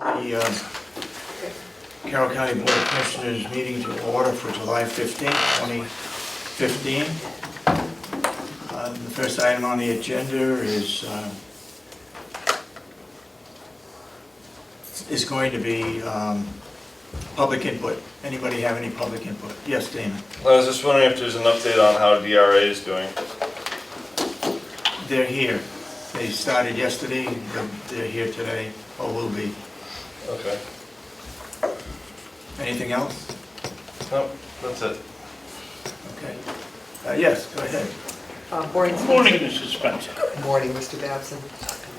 The Carroll County Board of Commissioners meeting to order for July 15, 2015. The first item on the agenda is going to be public input. Anybody have any public input? Yes, Dana. I was just wondering if there's an update on how DRA is doing. They're here. They started yesterday. They're here today, or will be. Okay. Anything else? No, that's it. Okay. Yes, go ahead. Morning, Mrs. Spencer. Good morning, Mr. Babson.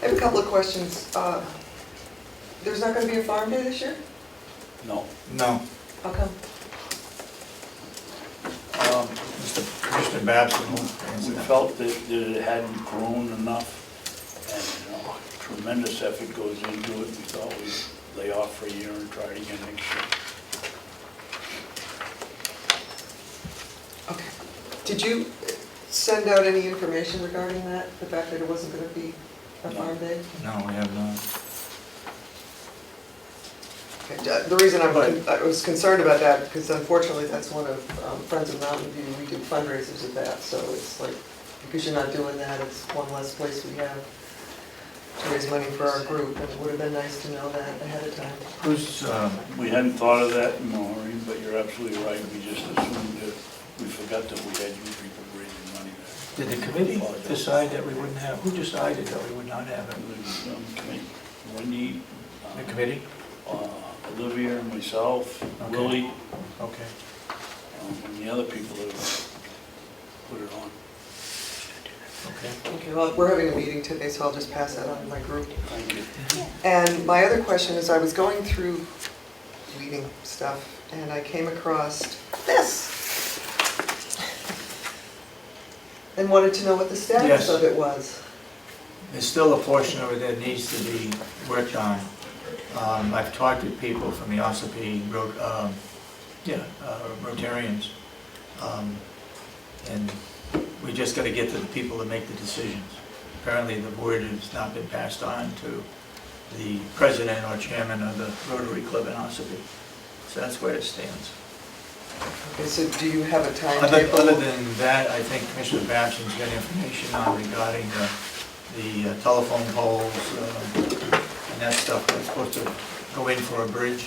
I have a couple of questions. There's not going to be a farm day this year? No. No. How come? Mr. Commissioner Babson will answer We that. felt that it hadn't grown enough, and tremendous effort goes into it. We thought we'd lay off for a year and try it again next year. Okay. Did you send out any information regarding that? The fact that it wasn't going to be a farm day? No, we have not. Okay. The reason I was concerned about that, because unfortunately that's one of Friends of Mountain View, we do fundraisers at that, so it's like, because you're not doing that, it's one less place we have to raise money for our group, and it would have been nice to know that ahead of time. Who's, We hadn't thought of that, Maureen, but you're absolutely right. We just assumed that, we forgot that we had you people raising money there. did the committee decide that we wouldn't have, who decided that we would not have it? Wendy, The committee? Olivia, myself, Okay. Willie, Okay. and the other people that put it on. Okay. Okay, well, we're having a meeting today, so I'll just pass that on to my group. Thank you. And my other question is, I was going through reading stuff, and I came across this. And wanted to know what the status Yes. of it was. There's still a portion of it that needs to be worked on. I've talked to people from the Ossipee Rotarians, and we just got to get to the people that make the decisions. Apparently the word has not been passed on to the president or chairman of the Rotary Club in Ossipee. So that's where it stands. Okay, so do you have a Other timetable? than that, I think Commissioner Babson's got information on regarding the telephone poles and that stuff that's supposed to go in for a bridge.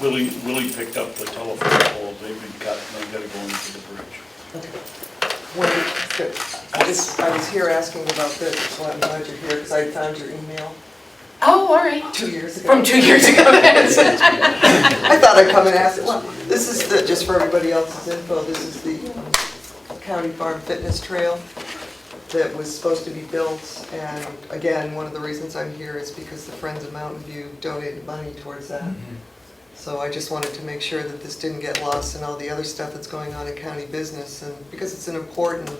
Willie picked up the telephone poles. They've been cut, and they've got to go into the bridge. Okay. I was here asking about this, so I'm glad you're here, because I found your email Oh, all right. 2 years ago. From 2 years ago. I thought I'd come and ask it. Well, this is just for everybody else's info, this is the County Farm Fitness Trail that was supposed to be built, and again, one of the reasons I'm here is because the Friends of Mountain View donated money towards that. So I just wanted to make sure that this didn't get lost in all the other stuff that's going on in county business, and because it's an important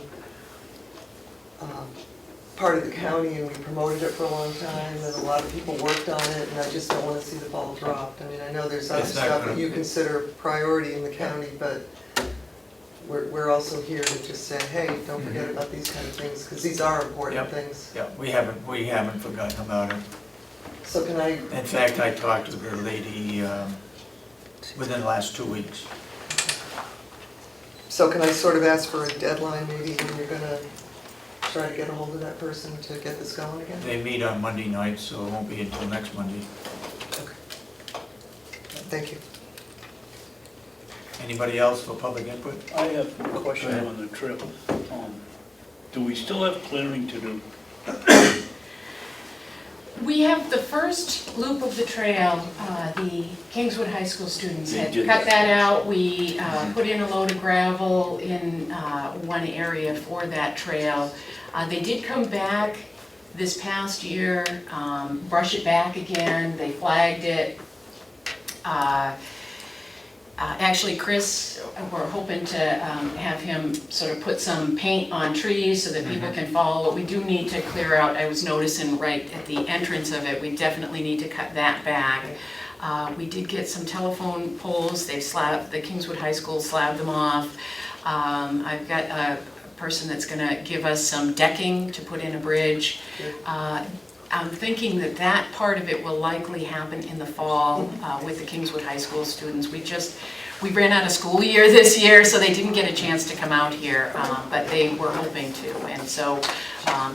part of the county, and we promoted it for a long time, and a lot of people worked on it, and I just don't want to see the ball dropped. I mean, I know there's other It's not stuff gonna- that you consider priority in the county, but we're also here to just say, hey, don't forget about these kind of things, because these are important Yep. things. Yeah, we haven't forgotten about it. So can I, In fact, I talked to the lady within the last 2 weeks. so can I sort of ask for a deadline, maybe, when you're gonna try to get a hold of that person to get this going again? They meet on Monday night, so it won't be until next Monday. Okay. Thank you. Anybody else for public input? I have a question Go ahead. on the trip. Do we still have clearing to do? We have the first loop of the trail, the Kingswood High School students They had did cut that. that out. We put in a load of gravel in one area for that trail. They did come back this past year, brush it back again, they flagged it. Actually, Chris, we're hoping to have him sort of put some paint on trees so that people can follow. We do need to clear out, I was noticing right at the entrance of it, we definitely need to cut that back. We did get some telephone poles, they've slabbed, the Kingswood High School slabbed them off. I've got a person that's gonna give us some decking to put in a bridge. I'm thinking that that part of it will likely happen in the fall with the Kingswood High School students. We ran out of school year this year, so they didn't get a chance to come out here, but they were hoping to. And so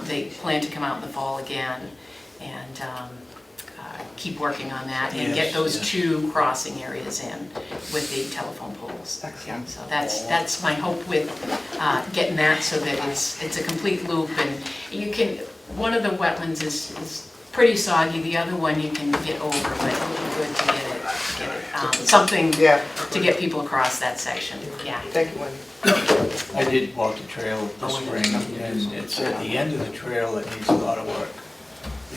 they plan to come out in the fall again and keep working on that and get those two crossing areas in with the telephone poles. Excellent. So that's my hope with getting that so that it's a complete loop, and you can, one of the wetlands is pretty soggy, the other one you can get over, but it would be good to get something Yeah, to get people across that section, yeah. thank you, Wendy. I did walk the trail this spring, and it's at the end of the trail that needs a lot of work.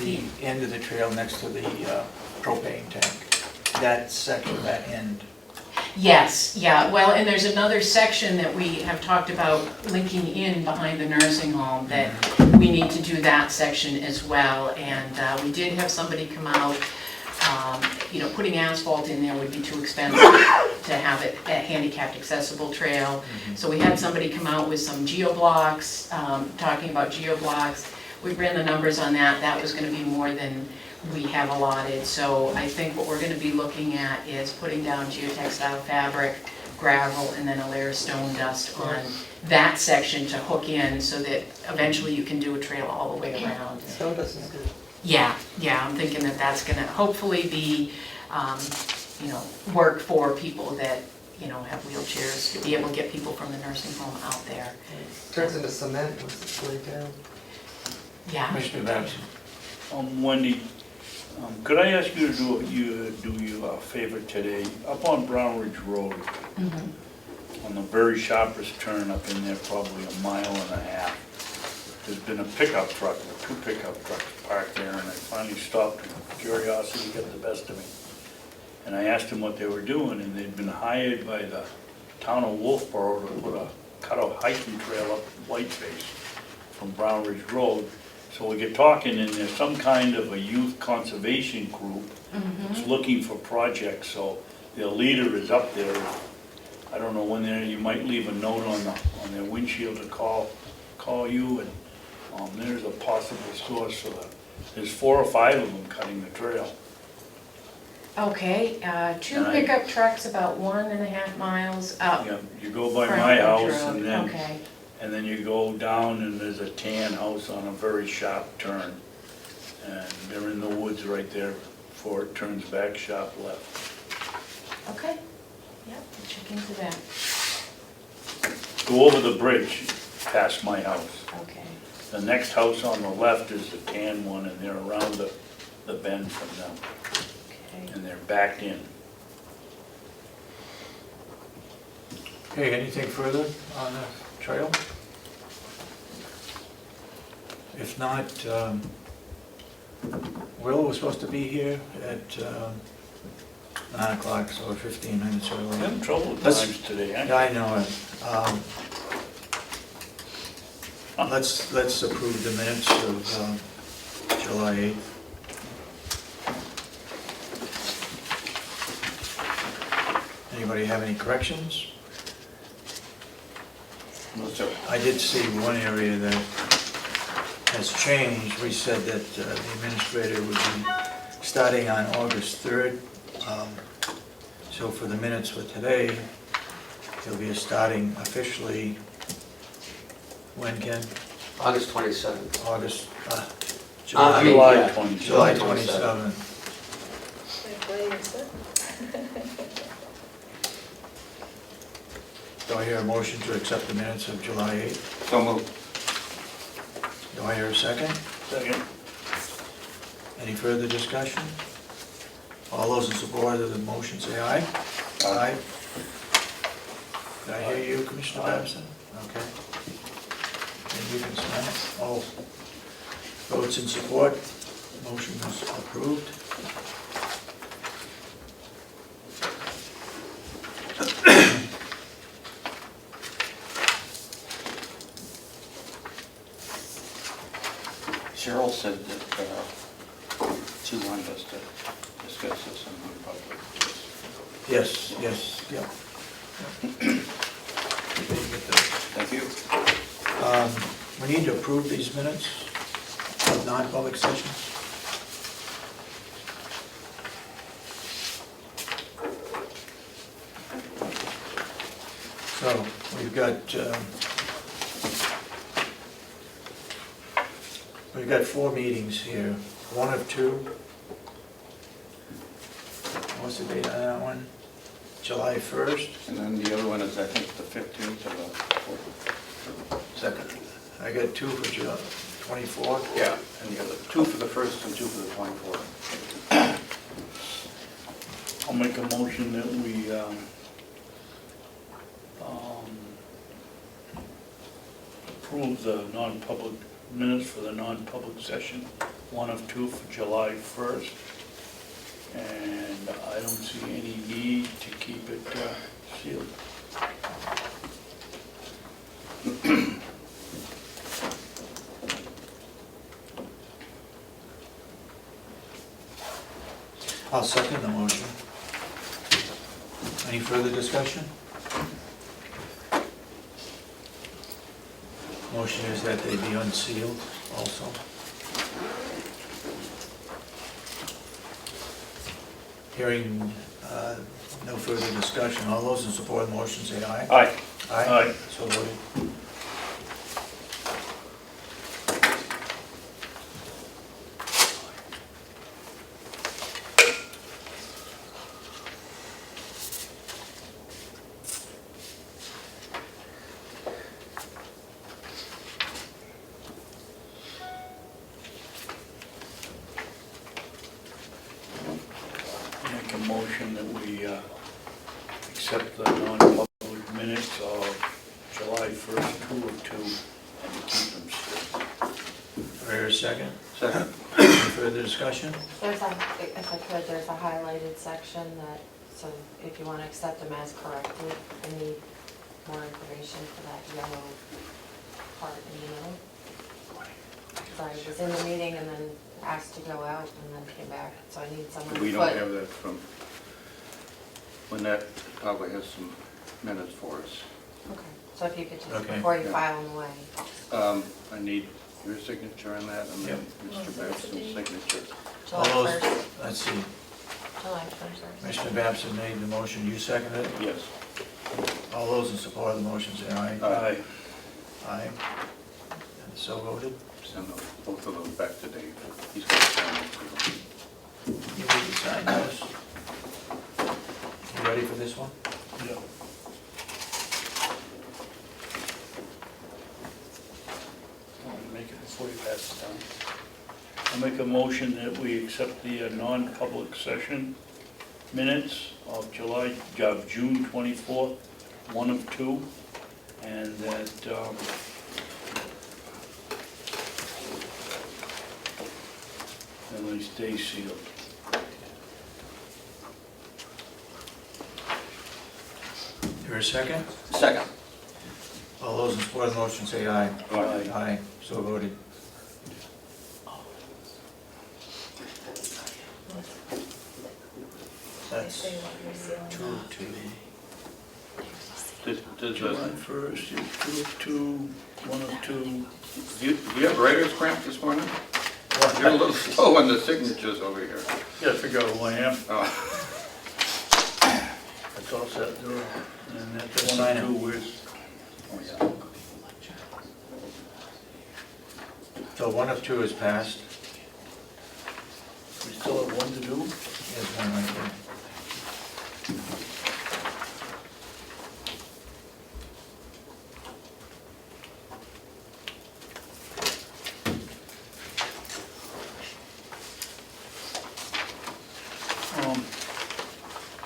The end of the trail next to the propane tank, that section, that end. Yes, yeah, well, and there's another section that we have talked about linking in behind the nursing home, that we need to do that section as well, and we did have somebody come out. You know, putting asphalt in there would be too expensive to have it a handicapped accessible trail. So we had somebody come out with some geoblocks, talking about geoblocks. We ran the numbers on that. That was going to be more than we have allotted. So I think what we're going to be looking at is putting down geotextile fabric, gravel, and then a layer of stone dust on that section to hook in so that eventually you can do a trail all the way around. So this is good. Yeah, I'm thinking that that's gonna hopefully be, you know, work for people that, you know, have wheelchairs, to be able to get people from the nursing home out there. Turns into cement once it's laid down. Yeah. Commissioner Babson. Wendy, could I ask you to do you a favor today? Up on Brown Ridge Road, on the very sharpest turn up in there, probably a mile and a half, there's been a pickup truck, or two pickup trucks parked there, and I finally stopped, and curiosity got the best of me. And I asked them what they were doing, and they'd been hired by the town of Wolfboro to cut a hiking trail up Whiteface from Brown Ridge Road. So we get talking, and there's some kind of a youth conservation group that's looking for projects, so their leader is up there. I don't know when you might leave a note on their windshield to call you, and there's a possible source for that. There's 4 or 5 of them cutting the trail. Okay, 2 pickup trucks about 1.5 miles up. Yeah, you go by Front my Ridge house, Road. and then you go down, and there's a tan house on a very sharp turn. And they're in the woods right there before it turns back sharp left. Okay, yep, we'll check into that. Go over the bridge past my house. Okay, The next house on the left is the tan one, and they're around the bend from them, okay. and they're backed in. Okay, anything further on the trail? If not, Will was supposed to be here at 9 o'clock, so 15 minutes I'm early. having trouble with Let's- times today, Yeah, huh? I know it. Let's approve the minutes of July 8th. Anybody have any corrections? No, sir. I did see one area that has changed. We said that the administrator would be starting on August 3rd. So for the minutes for today, he'll be starting officially, when, Ken? August 27th. August, I mean, July, yeah, July July 27th. Do I hear a motion to accept the minutes of July 8th? So moved. Do I hear a second? Second. Any further discussion? All those in support of the motion say aye. Aye. Did I hear you, Commissioner Babson? Okay. And you can sign it. All votes in support, motion is approved. Cheryl said that she wanted us to discuss this in public. Yes, yeah. Thank you. We need to approve these minutes of non-public sessions. So, we've got 4 meetings here, 1 of 2. What's the date on that one? July 1st? And then the other one is, I think, the 15th or the Second. I got 2 for July 24th. Yeah, and the other, 2 for the 1st and 2 for the 24th. I'll make a motion that we approve the non-public minutes for the non-public session, 1 of 2 for July 1st. And I don't see any need to keep it sealed. I'll second the motion. Any further discussion? Motion is that they be unsealed also. Hearing no further discussion, all those in support of the motion say aye. Aye. Aye. So voted. Make a motion that we accept the non-public minutes of July 1st, 2 of 2, and to keep them sealed. Rare second. Second. Any further discussion? There's a, if I could, there's a highlighted section that, so if you want to accept them as corrected, I need more information for that yellow part in the middle. Sorry, I was in the meeting and then asked to go out and then came back, so I need someone to put. We don't have that from, when that probably has some minutes for us. Okay, so if you could just, Okay. before you Yeah. file them away. I need your signature on that, and then Mr. Babson's signature. All July those, 1st, let's see, July 1st. Commissioner Babson made the motion, you seconded it? Yes. All those in support of the motion say aye. Aye. Aye. And so voted. Send both of those back to Dave. He's got to sign them. You need to sign those. You ready for this one? Yeah. I'll make it before you pass it down. I'll make a motion that we accept the non-public session minutes of June 24th, 1 of 2, and that and they stay sealed. There a second? Second. All those in support of the motion say aye. Aye. Aye, so voted. That's 2 of 2. Does July 1st, 2 of 2, 1 of 2. do you have writer's cramp this morning? You're a little slow on the signatures over here. Yeah, figure out who I am. Oh. That's all set, there. And that's Just 1 sign of it. 2 with, Oh, yeah. So 1 of 2 is passed. we still have 1 to do? There's one right there.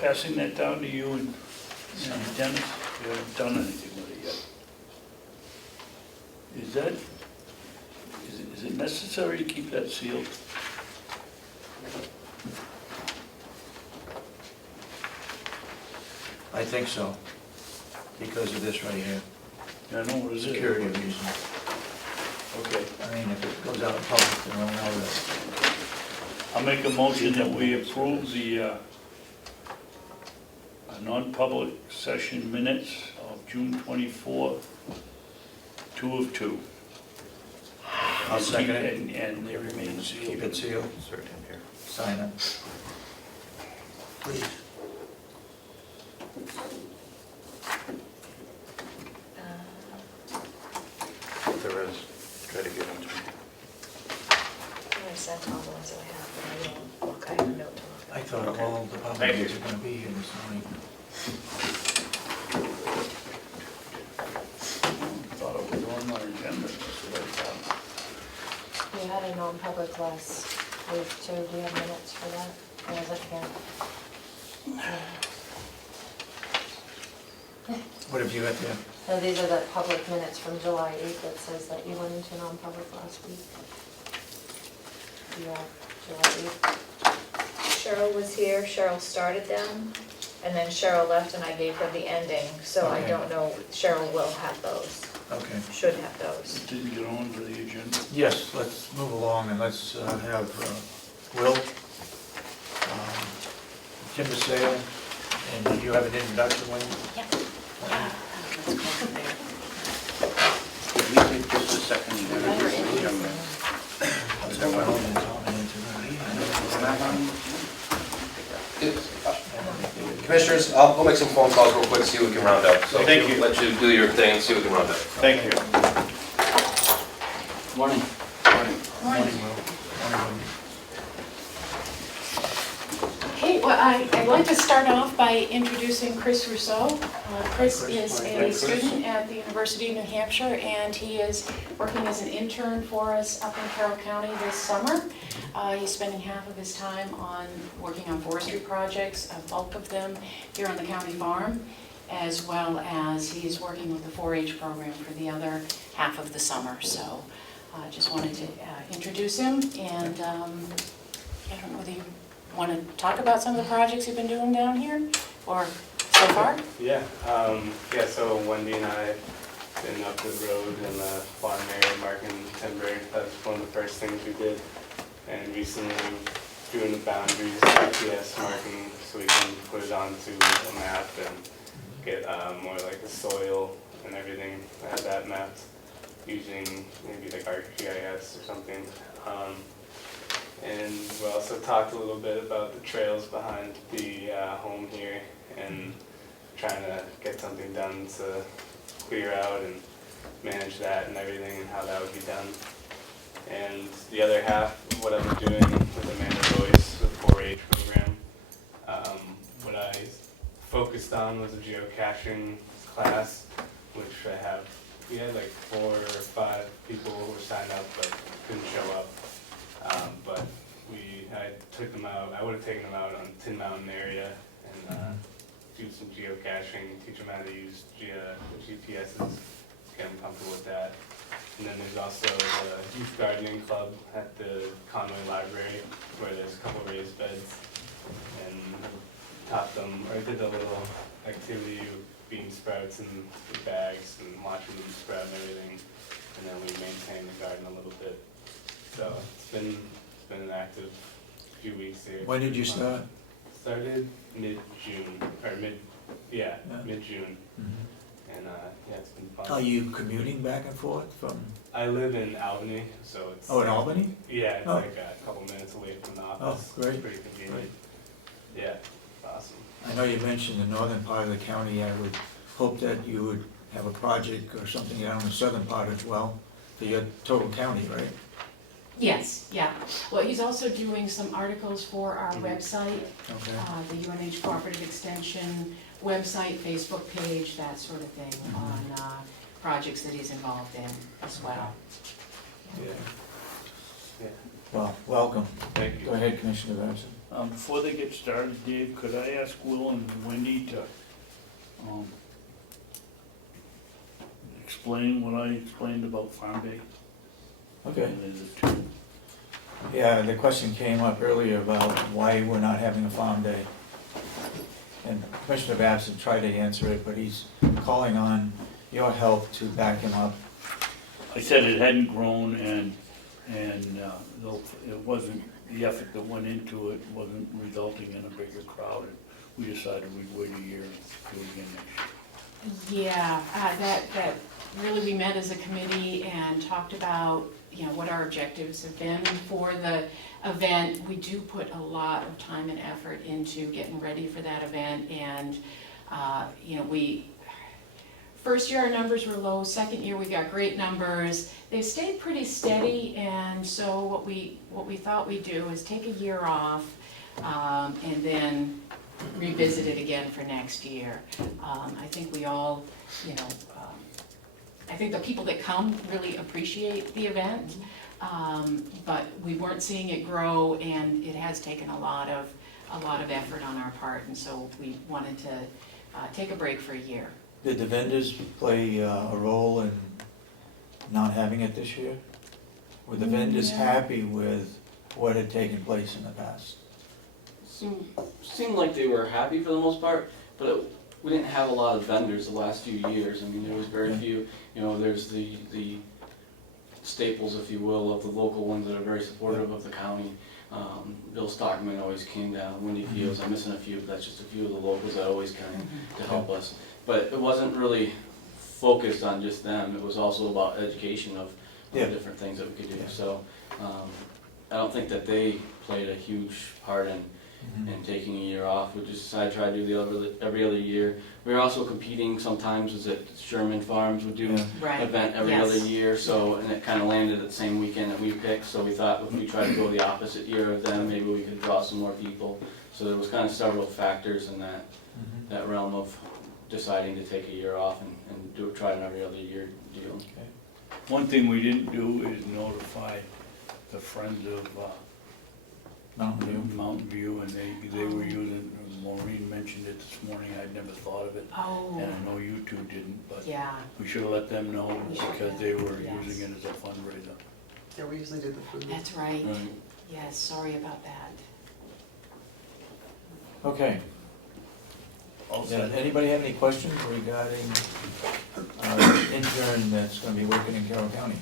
Passing that down to you and Dennis, you haven't done anything with it yet. Is it necessary to keep that sealed? I think so, because of this right here, Yeah, I know what it is. security reasons. Okay, I mean, if it goes out in public, then we'll know that. I'll make a motion that we approve the non-public session minutes of June 24th, 2 of 2. I'll second it. And they remain sealed. Keep it sealed. Sign it. Please. that's all the ones that I have, but I will look, I have a note to look. I thought all the Thank you. public were gonna be here this morning. Thought it was on our agenda, that's what I thought. We had a non-public last week too, do you have minutes for that? I wasn't here. What have you got there? So these are the public minutes from July 8th that says that you went into non-public last week. Yeah, July 8th. Cheryl was here, Cheryl started them, and then Cheryl left and I gave her the ending, so I Okay. don't know, Cheryl will have those, Okay. should have those. Didn't get on to the agenda. Yes, let's move along and let's have Will, Jim DeSale, and do you have an introduction, Wayne? Let's go from there. Could we take just a second and Never introduce the introduced young them. man? Is that what I'm talking It's not on? Commissioners, we'll make some phone calls real quick, see what we can round up. So Thank you. Let you do your thing and see what we can round up. Thank you. Morning. Morning, Will. Morning, Okay, well, I'd like to start off by introducing Chris Rousseau. Chris is a student at the University of New Hampshire, and he is working as an intern for us up in Carroll County this summer. He's spending half of his time working on forestry projects, a bulk of them here on the county farm, as well as he's working with the 4-H program for the other half of the summer. So I just wanted to introduce him, and I don't know whether you want to talk about some of the projects you've been doing down here, or so far? Yeah, so Wendy and I been up the road in the farm area marking timber. That was one of the first things we did. And recently doing the boundaries, GPS marking, so we can put it onto a map and get more like the soil and everything, have that mapped using maybe like ArcGIS or something. And we also talked a little bit about the trails behind the home here and trying to get something done to clear out and manage that and everything and how that would be done. And the other half of what I'm doing with Amanda Royce with 4-H program, what I focused on was a geocaching class, which we had like 4 or 5 people who were signed up but couldn't show up. But I took them out, I would have taken them out on Tin Mountain area and do some geocaching, teach them how to use GPSs, get them comfortable with that. And then there's also the youth gardening club at the Comeau library where there's a couple raised beds and taught them, or did a little activity of bean sprouts in the bags and watching them sprout and everything. And then we maintain the garden a little bit. So it's been an active few weeks here. When did you start? Started mid-June, or mid-June. Mhm. And it's been fun. Are you commuting back and forth from, I live in Albany, so it's... in Albany? Yeah, it's Oh. like a couple minutes away from the office. Oh, great. It's pretty convenient. Yeah, awesome. I know you mentioned the northern part of the county. I would hope that you would have a project or something down in the southern part as well for your total county, right? Yes, yeah. Well, he's also doing some articles for our website, Okay. the UNH Cooperative Extension website, Facebook page, that sort of thing, on projects that he's involved in as well. Yeah. Yeah. Well, welcome. Thank you. Go ahead, Commissioner Babson. Before they get started, Dave, could I ask Will and Wendy to explain what I explained about Farm Day? Okay. And there's a two. Yeah, the question came up earlier about why we're not having a farm day. And Commissioner Babson tried to answer it, but he's calling on your help to back him up. I said it hadn't grown and it wasn't, the effort that went into it wasn't resulting in a bigger crowd. And we decided we'd wait a year and do it again next year. Yeah, that really, we met as a committee and talked about, what our objectives have been for the event. We do put a lot of time and effort into getting ready for that event, and, First year our numbers were low, second year we got great numbers. They stayed pretty steady, and so what we thought we'd do is take a year off and then revisit it again for next year. I think we all, I think the people that come really appreciate the event, but we weren't seeing it grow, and it has taken a lot of effort on our part, and so we wanted to take a break for a year. Did the vendors play a role in not having it this year? Were the vendors happy with what had taken place in the past? Seemed like they were happy for the most part, but we didn't have a lot of vendors the last few years. I mean, there was very few, there's the staples, if you will, of the local ones that are very supportive of the county. Bill Stockman always came down, Windy Fields, I'm missing a few, but that's just a few of the locals that always came to help us. But it wasn't really focused on just them, it was also about education of the different things that we could do. So I don't think that they played a huge part in taking a year off. We just decided to try to do every other year. We were also competing sometimes, was at Sherman Farms would do an event every other year, so, and it kind of landed at the same weekend that we picked, so we thought if we tried to go the opposite year of them, maybe we could draw some more people. So there was kind of several factors in that realm of deciding to take a year off and try an every other year deal. One thing we didn't do is notify the Friends of Mountain View, and they were using, Maureen mentioned it this morning, I'd never thought of it. Oh. And I know you two didn't, but Yeah. we should have let them know We should because have, they were yes. using it as a fundraiser. Yeah, we usually do the food. That's right. Right. Yes, sorry about that. Okay. Anybody have any questions regarding our intern that's going to be working in Carroll County?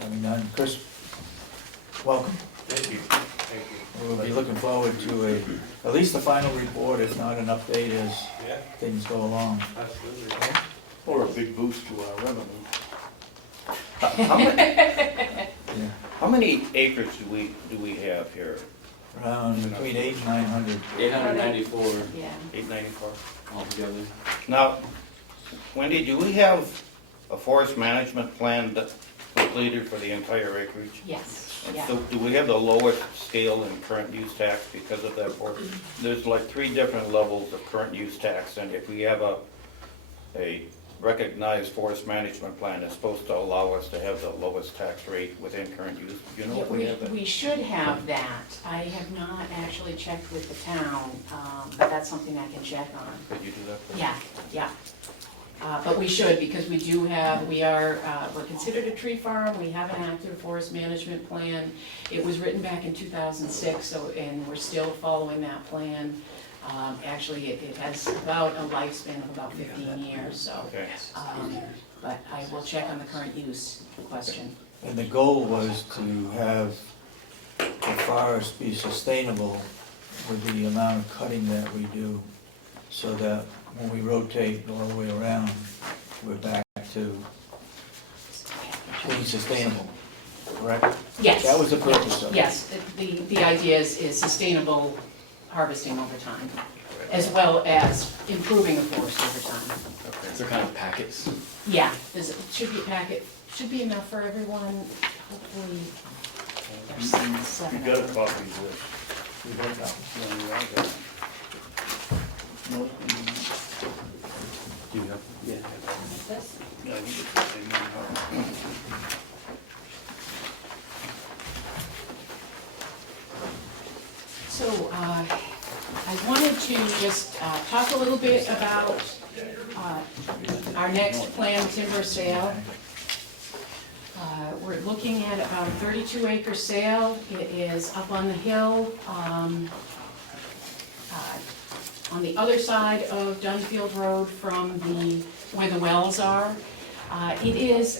Having none, Chris, welcome. Thank you. Thank you. We'll be looking forward to at least the final report, if not an update as things go along. Absolutely. Or a big boost to our revenue. How many acres do we have here? Around between 800 and 900. 894 Yeah. 894. altogether. Now, Wendy, do we have a forest management plan that's completed for the entire acreage? Yes, yeah. So do we have the lowest scale in current use tax because of that forest? There's like 3 different levels of current use tax, and if we have a recognized forest management plan, it's supposed to allow us to have the lowest tax rate within current use. Do you know if we have that? We should have that. I have not actually checked with the town, but that's something I can check on. Could you do that? Please? Yeah. But we should, because we do have, we're considered a tree farm, we have an active forest management plan. It was written back in 2006, and we're still following that plan. Actually, it has about a lifespan of about 15 years, so. Okay. But I will check on the current use question. And the goal was to have the forest be sustainable with the amount of cutting that we do, so that when we rotate all the way around, we're back to being sustainable, correct? Yes. That was the purpose of it. Yes, the idea is sustainable harvesting over time, as well as improving the forest over time. They're kind of packets. Yeah, should be a packet, should be enough for everyone, hopefully. There's 7 You got of a them. copy of this? We vote now. Yeah, I got it. No, Do you have? Yeah. This? yeah, you get the same one. So, I wanted to just talk a little bit about our next planned timber sale. We're looking at about a 32-acre sale. It is up on the hill, on the other side of Dunfield Road from where the wells are. It is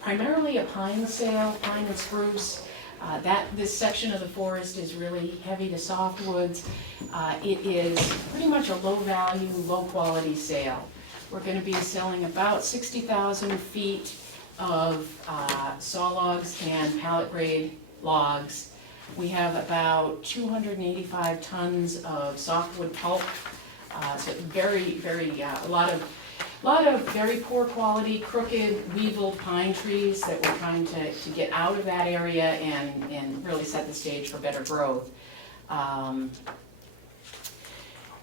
primarily a pine sale, pine and spruce. This section of the forest is really heavy to softwoods. It is pretty much a low-value, low-quality sale. We're going to be selling about 60,000 feet of saw logs and pallet-grade logs. We have about 285 tons of softwood pulp So very, a lot of very poor quality, crooked, weevil pine trees that we're trying to get out of that area and really set the stage for better growth.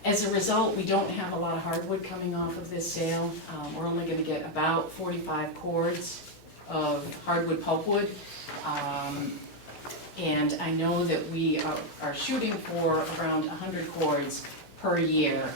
As a result, we don't have a lot of hardwood coming off of this sale. We're only gonna get about 45 cords of hardwood pulpwood. And I know that we are shooting for around 100 cords per year.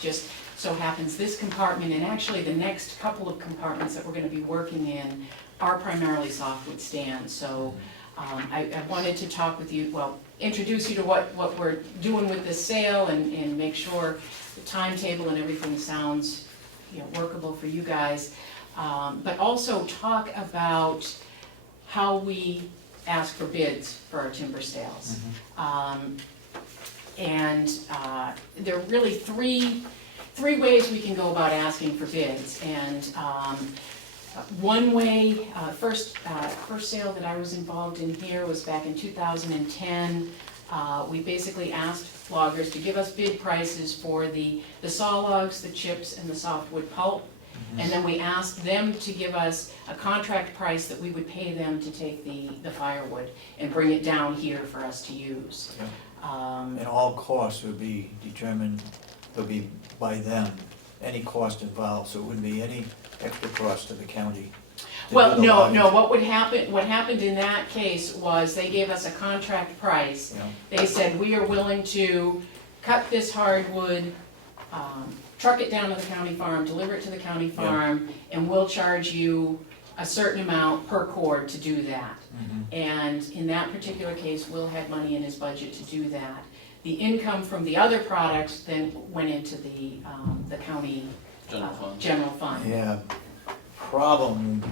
Just so happens this compartment, and actually the next couple of compartments that we're gonna be working in are primarily softwood stands. So I wanted to talk with you, well, introduce you to what we're doing with this sale and make sure the timetable and everything sounds, you know, workable for you guys. But also talk about how we ask for bids for our timber sales. And there are really three ways we can go about asking for bids. And one way, first sale that I was involved in here was back in 2010. We basically asked loggers to give us bid prices for the saw logs, the chips, and the softwood pulp. And then we asked them to give us a contract price that we would pay them to take the firewood and bring it down here for us to use. And all costs would be determined, would be by them, any cost involved, so it wouldn't be any extra cost to the county. to Well, do the no, logging. what happened in that case was they gave us a contract price. Yeah. They said, we are willing to cut this hardwood, truck it down to the county farm, deliver it to the county farm, and we'll charge you a certain amount per cord to do that. And in that particular case, Will had money in his budget to do that. The income from the other products then went into the county General fund. general fund. Yeah, problem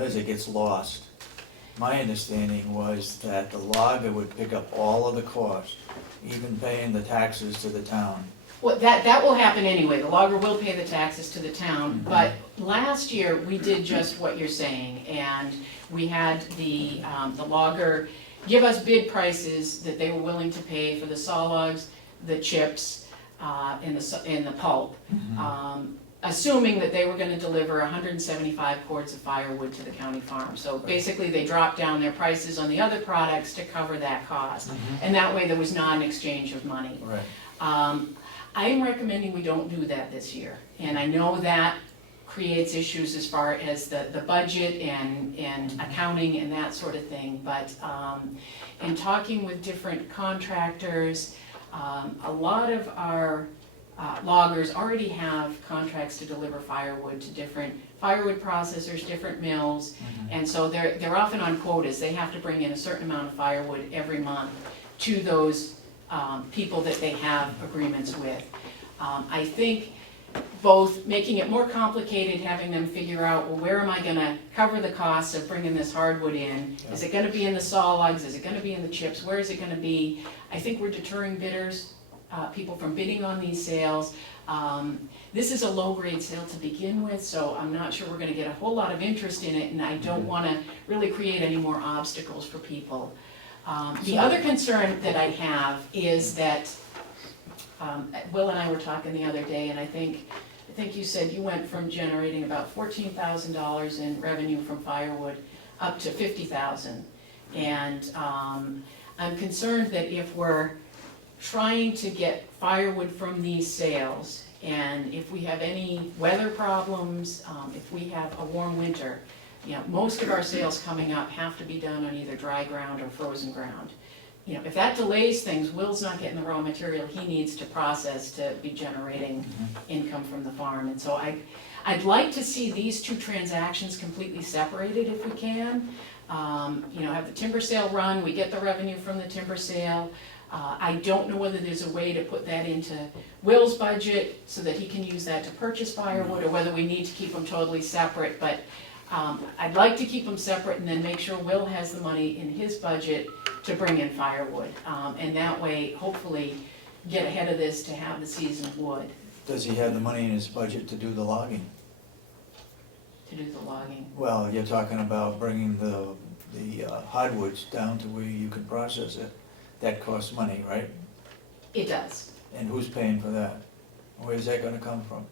is it gets lost. My understanding was that the logger would pick up all of the costs, even paying the taxes to the town. Well, that will happen anyway, the logger will pay the taxes to the town, but last year, we did just what you're saying, and we had the logger give us bid prices that they were willing to pay for the saw logs, the chips, and the pulp, assuming that they were gonna deliver 175 cords of firewood to the county farm. So basically, they dropped down their prices on the other products to cover that cost, and that way there was not an exchange of money. Right. I am recommending we don't do that this year, and I know that creates issues as far as the budget and accounting and that sort of thing, but in talking with different contractors, a lot of our loggers already have contracts to deliver firewood to different firewood processors, different mills, and so they're often on quotas. They have to bring in a certain amount of firewood every month to those people that they have agreements with. I think both making it more complicated, having them figure out, well, where am I gonna cover the costs of bringing this hardwood in? Is it gonna be in the saw logs? Is it gonna be in the chips? Where is it gonna be? I think we're deterring bidders, people from bidding on these sales. This is a low-grade sale to begin with, so I'm not sure we're gonna get a whole lot of interest in it, and I don't wanna really create any more obstacles for people. The other concern that I have is that, Will and I were talking the other day, and I think you said you went from generating about $14,000 in revenue from firewood up to $50,000. And I'm concerned that if we're trying to get firewood from these sales, and if we have any weather problems, if we have a warm winter, you know, most of our sales coming up have to be done on either dry ground or frozen ground. You know, if that delays things, Will's not getting the raw material he needs to process to be generating income from the farm. And so I'd like to see these two transactions completely separated if we can. You know, have the timber sale run, we get the revenue from the timber sale. I don't know whether there's a way to put that into Will's budget so that he can use that to purchase firewood, or whether we need to keep them totally separate. But I'd like to keep them separate and then make sure Will has the money in his budget to bring in firewood. And that way, hopefully, get ahead of this to have the seasoned wood Does he have the money in his budget to do the logging? to do the logging. Well, you're talking about bringing the hardwoods down to where you can process it. That costs money, right? It does. And who's paying for that? Where's that gonna come from?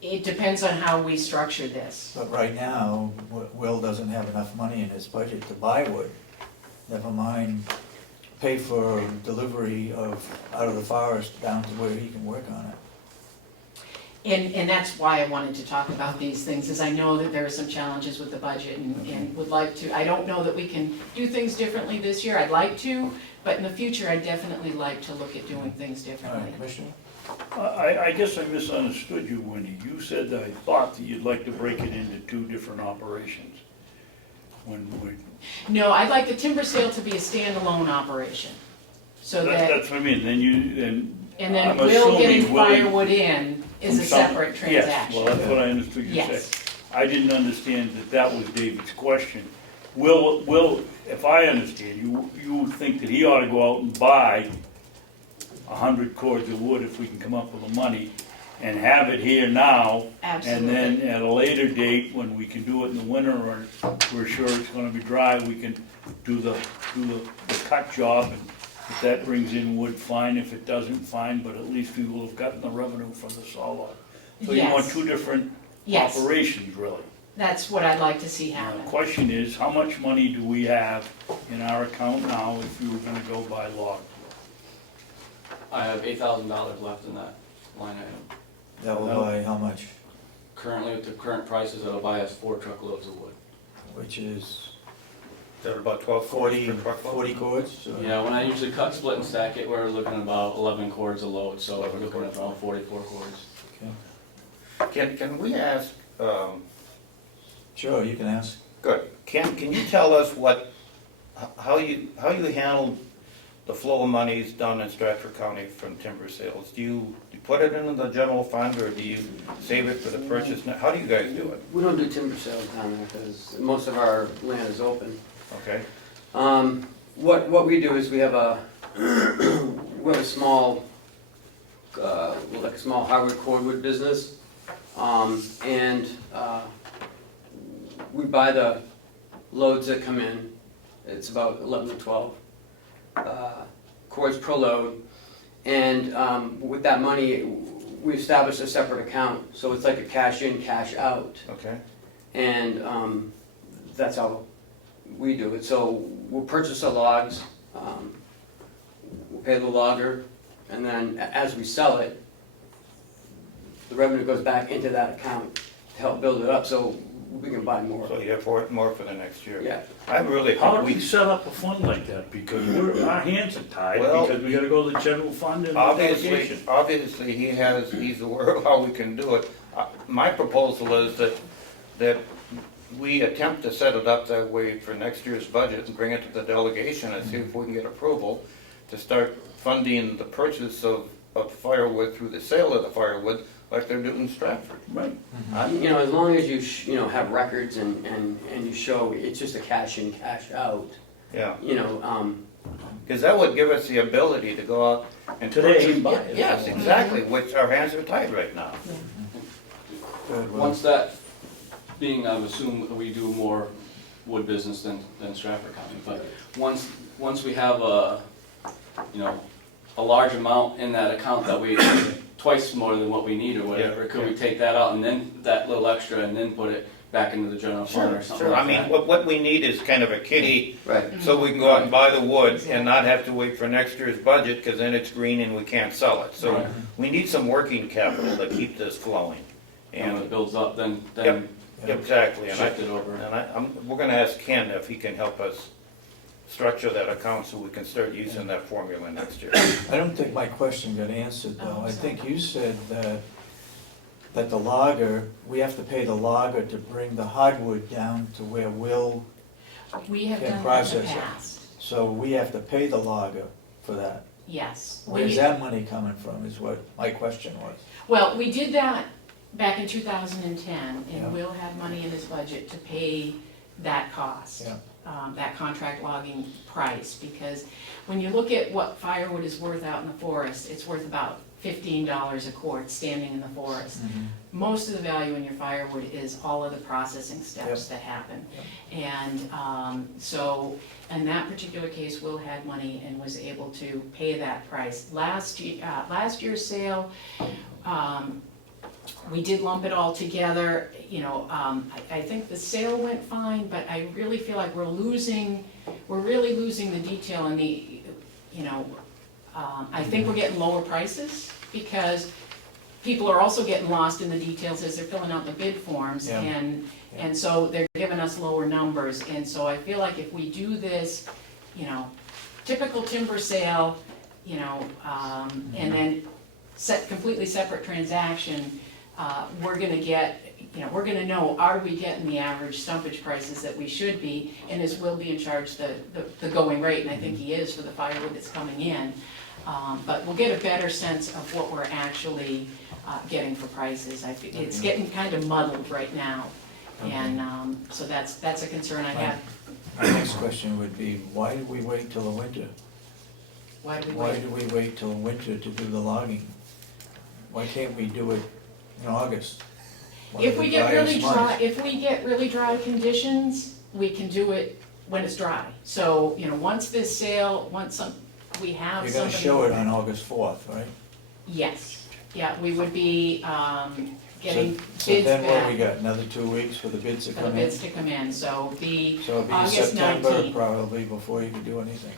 It depends on how we structure this. But right now, Will doesn't have enough money in his budget to buy wood. Never mind pay for delivery out of the forest down to where he can work on it. And that's why I wanted to talk about these things, is I know that there are some challenges with the budget and would like to, I don't know that we can do things differently this year, I'd like to, but in the future, I'd definitely like to look at doing things All differently. right, Commissioner? I guess I misunderstood you, Wendy. You said that I thought that you'd like to break it into two different operations. No, I'd like the timber sale to be a standalone operation, so that, That's what I mean, and then I'm Will getting assuming Willie- firewood in is a from some- separate Yes, transaction. well, that's what I understood you say. Yes. I didn't understand that was David's question. Will, if I understand, you would think that he ought to go out and buy 100 cords of wood if we can come up with the money, and have it here now. Absolutely. And then at a later date, when we can do it in the winter, or we're sure it's gonna be dry, we can do the cut job, and if that brings in wood, fine, if it doesn't, fine, but at least we will have gotten the revenue from the sawlog. So you want Yes. two different Yes, operations, really. that's what I'd like to see Now, happen. the question is, how much money do we have in our account now if we were gonna go buy logs? I have $8,000 left in that line item. That will buy how much? Currently, with the current prices, it'll buy us 4 truckloads of wood. Which is They're about 12 cords 40, per truckload? 40 cords? So- Yeah, when I usually cut, split, and stack it, we're looking about 11 cords a load, so we're 11 looking at cords. about 44 cords. Okay. Can we ask, Sure, you can ask. good, can you tell us how you handle the flow of monies done in Stratford County from timber sales? Do you put it into the general fund, or do you save it for the purchase? How do you guys do it? We don't do timber sales down there because most of our land is open. Okay, What we do is we have a small, like a small hardwood cordwood business. And we buy the loads that come in. It's about 11 to 12 cords per load. And with that money, we establish a separate account. So it's like a cash in, cash out. okay. And that's how we do it. So we'll purchase the logs, we'll pay the logger, and then as we sell it, the revenue goes back into that account to help build it up so we can buy more. So you have more for the next year? Yeah. I really How do think we set up a fund like that? Because our hands are tied, Well, because we gotta go to the general fund and the obviously, delegation. he's aware of how we can do it. My proposal is that we attempt to set it up that way for next year's budget and bring it to the delegation and see if we can get approval to start funding the purchase of firewood through the sale of the firewood like they're doing in Stratford. Right. You know, as long as you have records and you show it's just a cash in, cash out, Yeah, you know, because that would give us the ability to go out and Today purchase. and buy it. Yes, exactly, which our hands are tied right now. Good, well, Once that being, I assume we do more wood business than Stratford County, but once we have a large amount in that account that we, twice more than what we need or whatever, could we take that out and then that little extra and then put it back into the general fund or something Sure, I like mean, that? what we need is kind of a kitty, right. so we can go out and buy the wood and not have to wait for next year's budget, because then it's green and we can't sell it. So Right. we need some working capital to keep this flowing. And when it And, builds up, then exactly, and shift it over. we're gonna ask Ken if he can help us structure that account so we can start using that formula next year. I don't think my question got answered though. Oh, I sorry. think you said that the logger, we have to pay the logger to bring the hardwood down to where Will, We have Can done that in process the it. past, so we have to pay the logger for that. yes. Where's that money coming from is what my question was. Well, we did that back in 2010, Yeah. and Will had money in his budget to pay that cost. Yeah. That contract logging price, because when you look at what firewood is worth out in the forest, it's worth about $15 a quart standing in the forest. Most of the value in your firewood is all of the processing steps that happen. And so, in that particular case, Will had money and was able to pay that price. Last year's sale, we did lump it all together. You know, I think the sale went fine, but I really feel like we're really losing the detail and the, you know, I think we're getting lower prices because people are also getting lost in the details as they're filling out the bid forms, and so they're giving us lower numbers. And so I feel like if we do this, you know, typical timber sale, you know, and then completely separate transaction, we're gonna get, you know, we're gonna know, are we getting the average stumpage prices that we should be, and is Will being charged the going rate, and I think he is for the firewood that's coming in. But we'll get a better sense of what we're actually getting for prices. It's getting kind of muddled right now, and so that's a concern I have. My next question would be, why did we wait till the winter? Why do we Why wait? did we wait till winter to do the logging? Why can't we do it in August? One of If the we get really driest dry, months. if we get really dry conditions, we can do it when it's dry. So, you know, once this sale, we have You're somebody. gonna show it on August 4th, right? Yes, yeah, we would be getting So bids then what, we back got another 2 weeks for the bids to for the come in? bids to come in, so the So it'll be August September 19th. probably before you can do anything.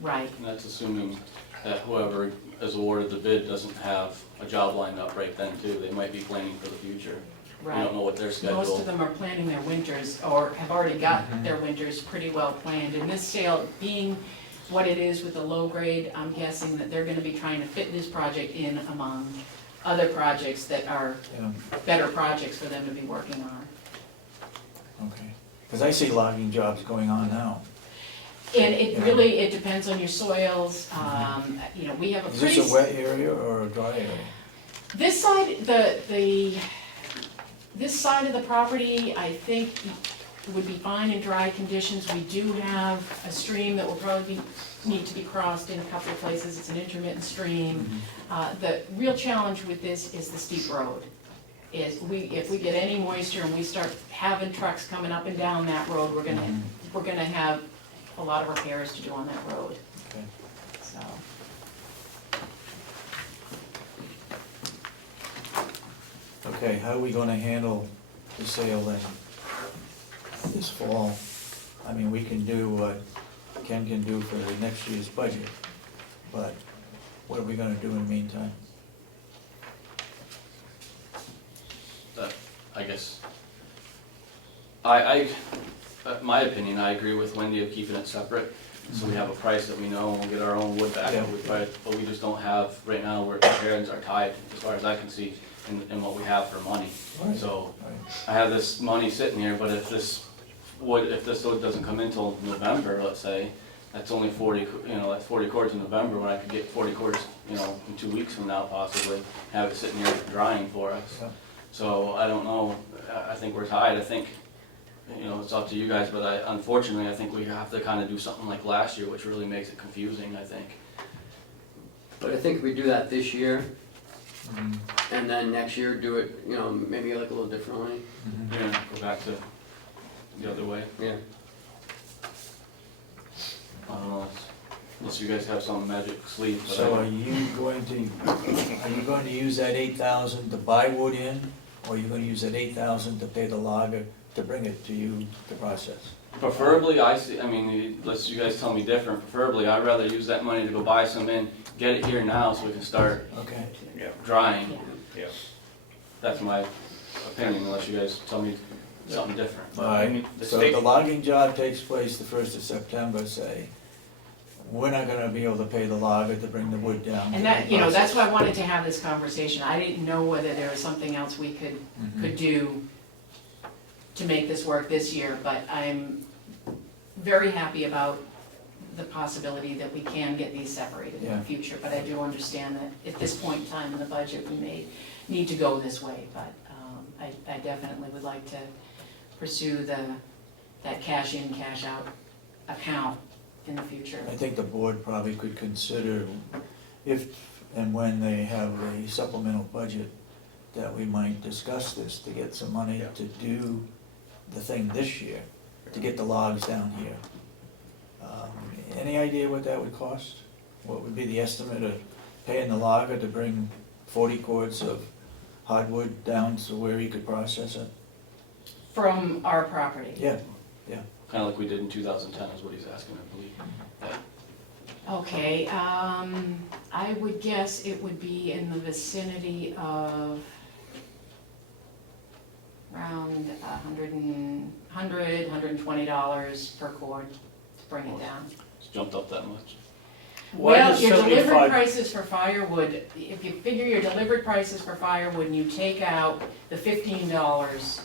Right, And that's assuming that whoever is awarded the bid doesn't have a job lined up right then too. They might be planning for the future. We right. don't know what their schedule. Most of them are planning their winters, or have already got their winters pretty well planned. And this sale being what it is with the low grade, I'm guessing that they're gonna be trying to fit this project in among other projects that are Yeah, better projects for them to be working on. okay. Because I see logging jobs going on now. And it Yeah. really, it depends on your soils, you know, we have a Is pretty. this a wet area or a dry area? This side, this side of the property, I think would be fine in dry conditions. We do have a stream that will probably need to be crossed in a couple of places. It's an intermittent stream. The real challenge with this is the steep road. If we get any moisture and we start having trucks coming up and down that road, we're gonna have a lot of repairs to do on that road, Okay. so. Okay, how are we gonna handle the sale then this fall? I mean, we can do what Ken can do for the next year's budget, but what are we gonna do in the meantime? I guess, my opinion, I agree with Wendy of keeping it separate, so we have a price that we know and we'll get our own wood back, Yeah. but we just don't have, right now, our hands are tied, as far as I can see, in what we have for money. Right. So, Right. I have this money sitting here, but if this wood doesn't come in till November, let's say, that's only 40, that's 40 cords in November, when I could get 40 cords, in 2 weeks from now possibly, have it sitting here drying for us. Yeah. So I don't know, I think we're tied, I think, it's up to you guys, but unfortunately, I think we have to kind of do something like last year, which really makes it confusing, I think. But I think if we do that this year, Mhm. and then next year do it, maybe like a little differently. Mhm. Yeah, go back to the other way. Yeah. I don't know, unless you guys have some magic sleeve, but So I are you going to use that 8,000 to buy wood in, or are you gonna use that 8,000 to pay the logger to bring it to you to process? preferably, unless you guys tell me different, preferably, I'd rather use that money to go buy some in, get it here now so we can start Okay, drying. Yeah. That's my opinion, unless you guys tell me something different. But all right, the so state- the logging job takes place the 1st of September, say. We're not gonna be able to pay the logger to bring the wood down. And that, that's why I wanted to have this conversation. I didn't know whether there was something else we could do to make this work this year, but I'm very happy about the possibility that we can get these separated in Yeah. the future. But I do understand that at this point in time in the budget, we may need to go this way. But I definitely would like to pursue that cash in, cash out account in the future. I think the board probably could consider, if and when they have a supplemental budget, that we might discuss this to get some money to do the thing this year, to get the logs down here. Any idea what that would cost? What would be the estimate of paying the logger to bring 40 cords of hardwood down to where he could process it? From our property. Yeah, Kinda like we did in 2010 is what he's asking, I believe. Okay, I would guess it would be in the vicinity of around $120 per cord to bring it down. It's jumped up that much. Why Well, does your delivered 75 prices for firewood, if you figure your delivered prices for firewood and you take out the $15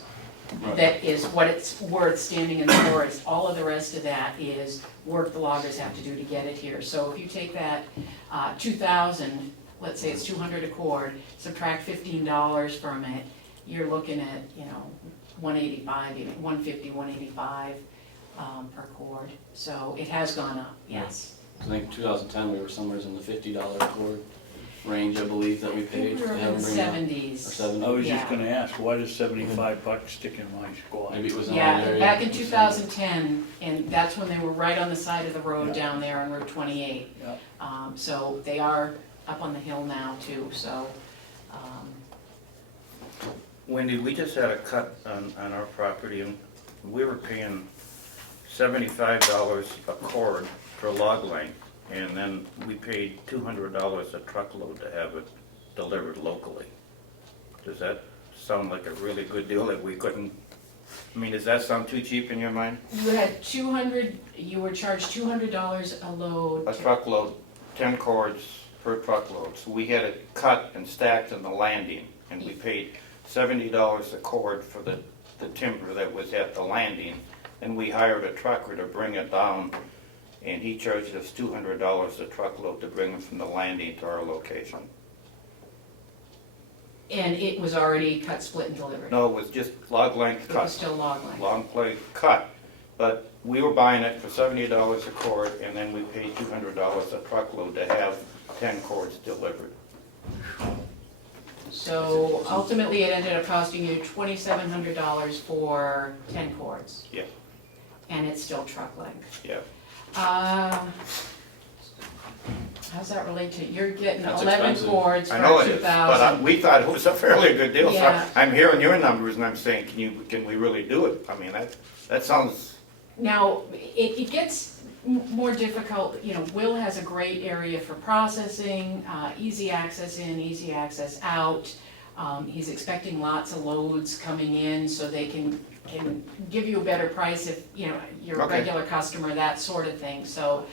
Right. that is what it's worth standing in the forest, all of the rest of that is work the loggers have to do to get it here. So if you take that 2,000, let's say it's 200 a cord, subtract $15 from it, you're looking at, you know, 185, even 150, 185 per cord. So it has gone up, yes. I think in 2010, we were somewhere in the $50 cord range, I believe, that we I think paid. we were to in have the them bring it up. Or 70s. 70. I was Yeah. just gonna ask, why does $75 stick in my squad? Maybe it was in that Yeah, area. back in 2010, and that's when they were right on the side of the road Yeah. down there on Route 28. Yeah. So they are up on the hill now too, so, Wendy, we just had a cut on our property, and we were paying $75 a cord for log length, and then we paid $200 a truckload to have it delivered locally. Does that sound like a really good deal that we couldn't, I mean, does that sound too cheap in your mind? you had 200, you were charged $200 a load. A truckload, 10 cords per truckload, so we had it cut and stacked in the landing, and we paid $70 a cord for the timber that was at the landing, and we hired a trucker to bring it down, and he charged us $200 a truckload to bring it from the landing to our location. And it was already cut, split, and delivered. No, it was just log length It was cut, still log length. long plate cut, but we were buying it for $70 a cord, and then we paid $200 a truckload to have 10 cords delivered. So ultimately, it ended up costing you $2,700 for 10 cords. Yeah. And it's still truck length. Yeah. How's that relate to, you're getting That's 11 expensive. cords for I know it is, but 2,000. we thought it was a fairly good deal, so Yeah. I'm hearing your numbers and I'm saying, can we really do it? I mean, that sounds, Now, it gets more difficult, you know, Will has a great area for processing, easy access in, easy access out. He's expecting lots of loads coming in, so they can give you a better price if, you know, you're a Okay. regular customer, that sort of thing. So,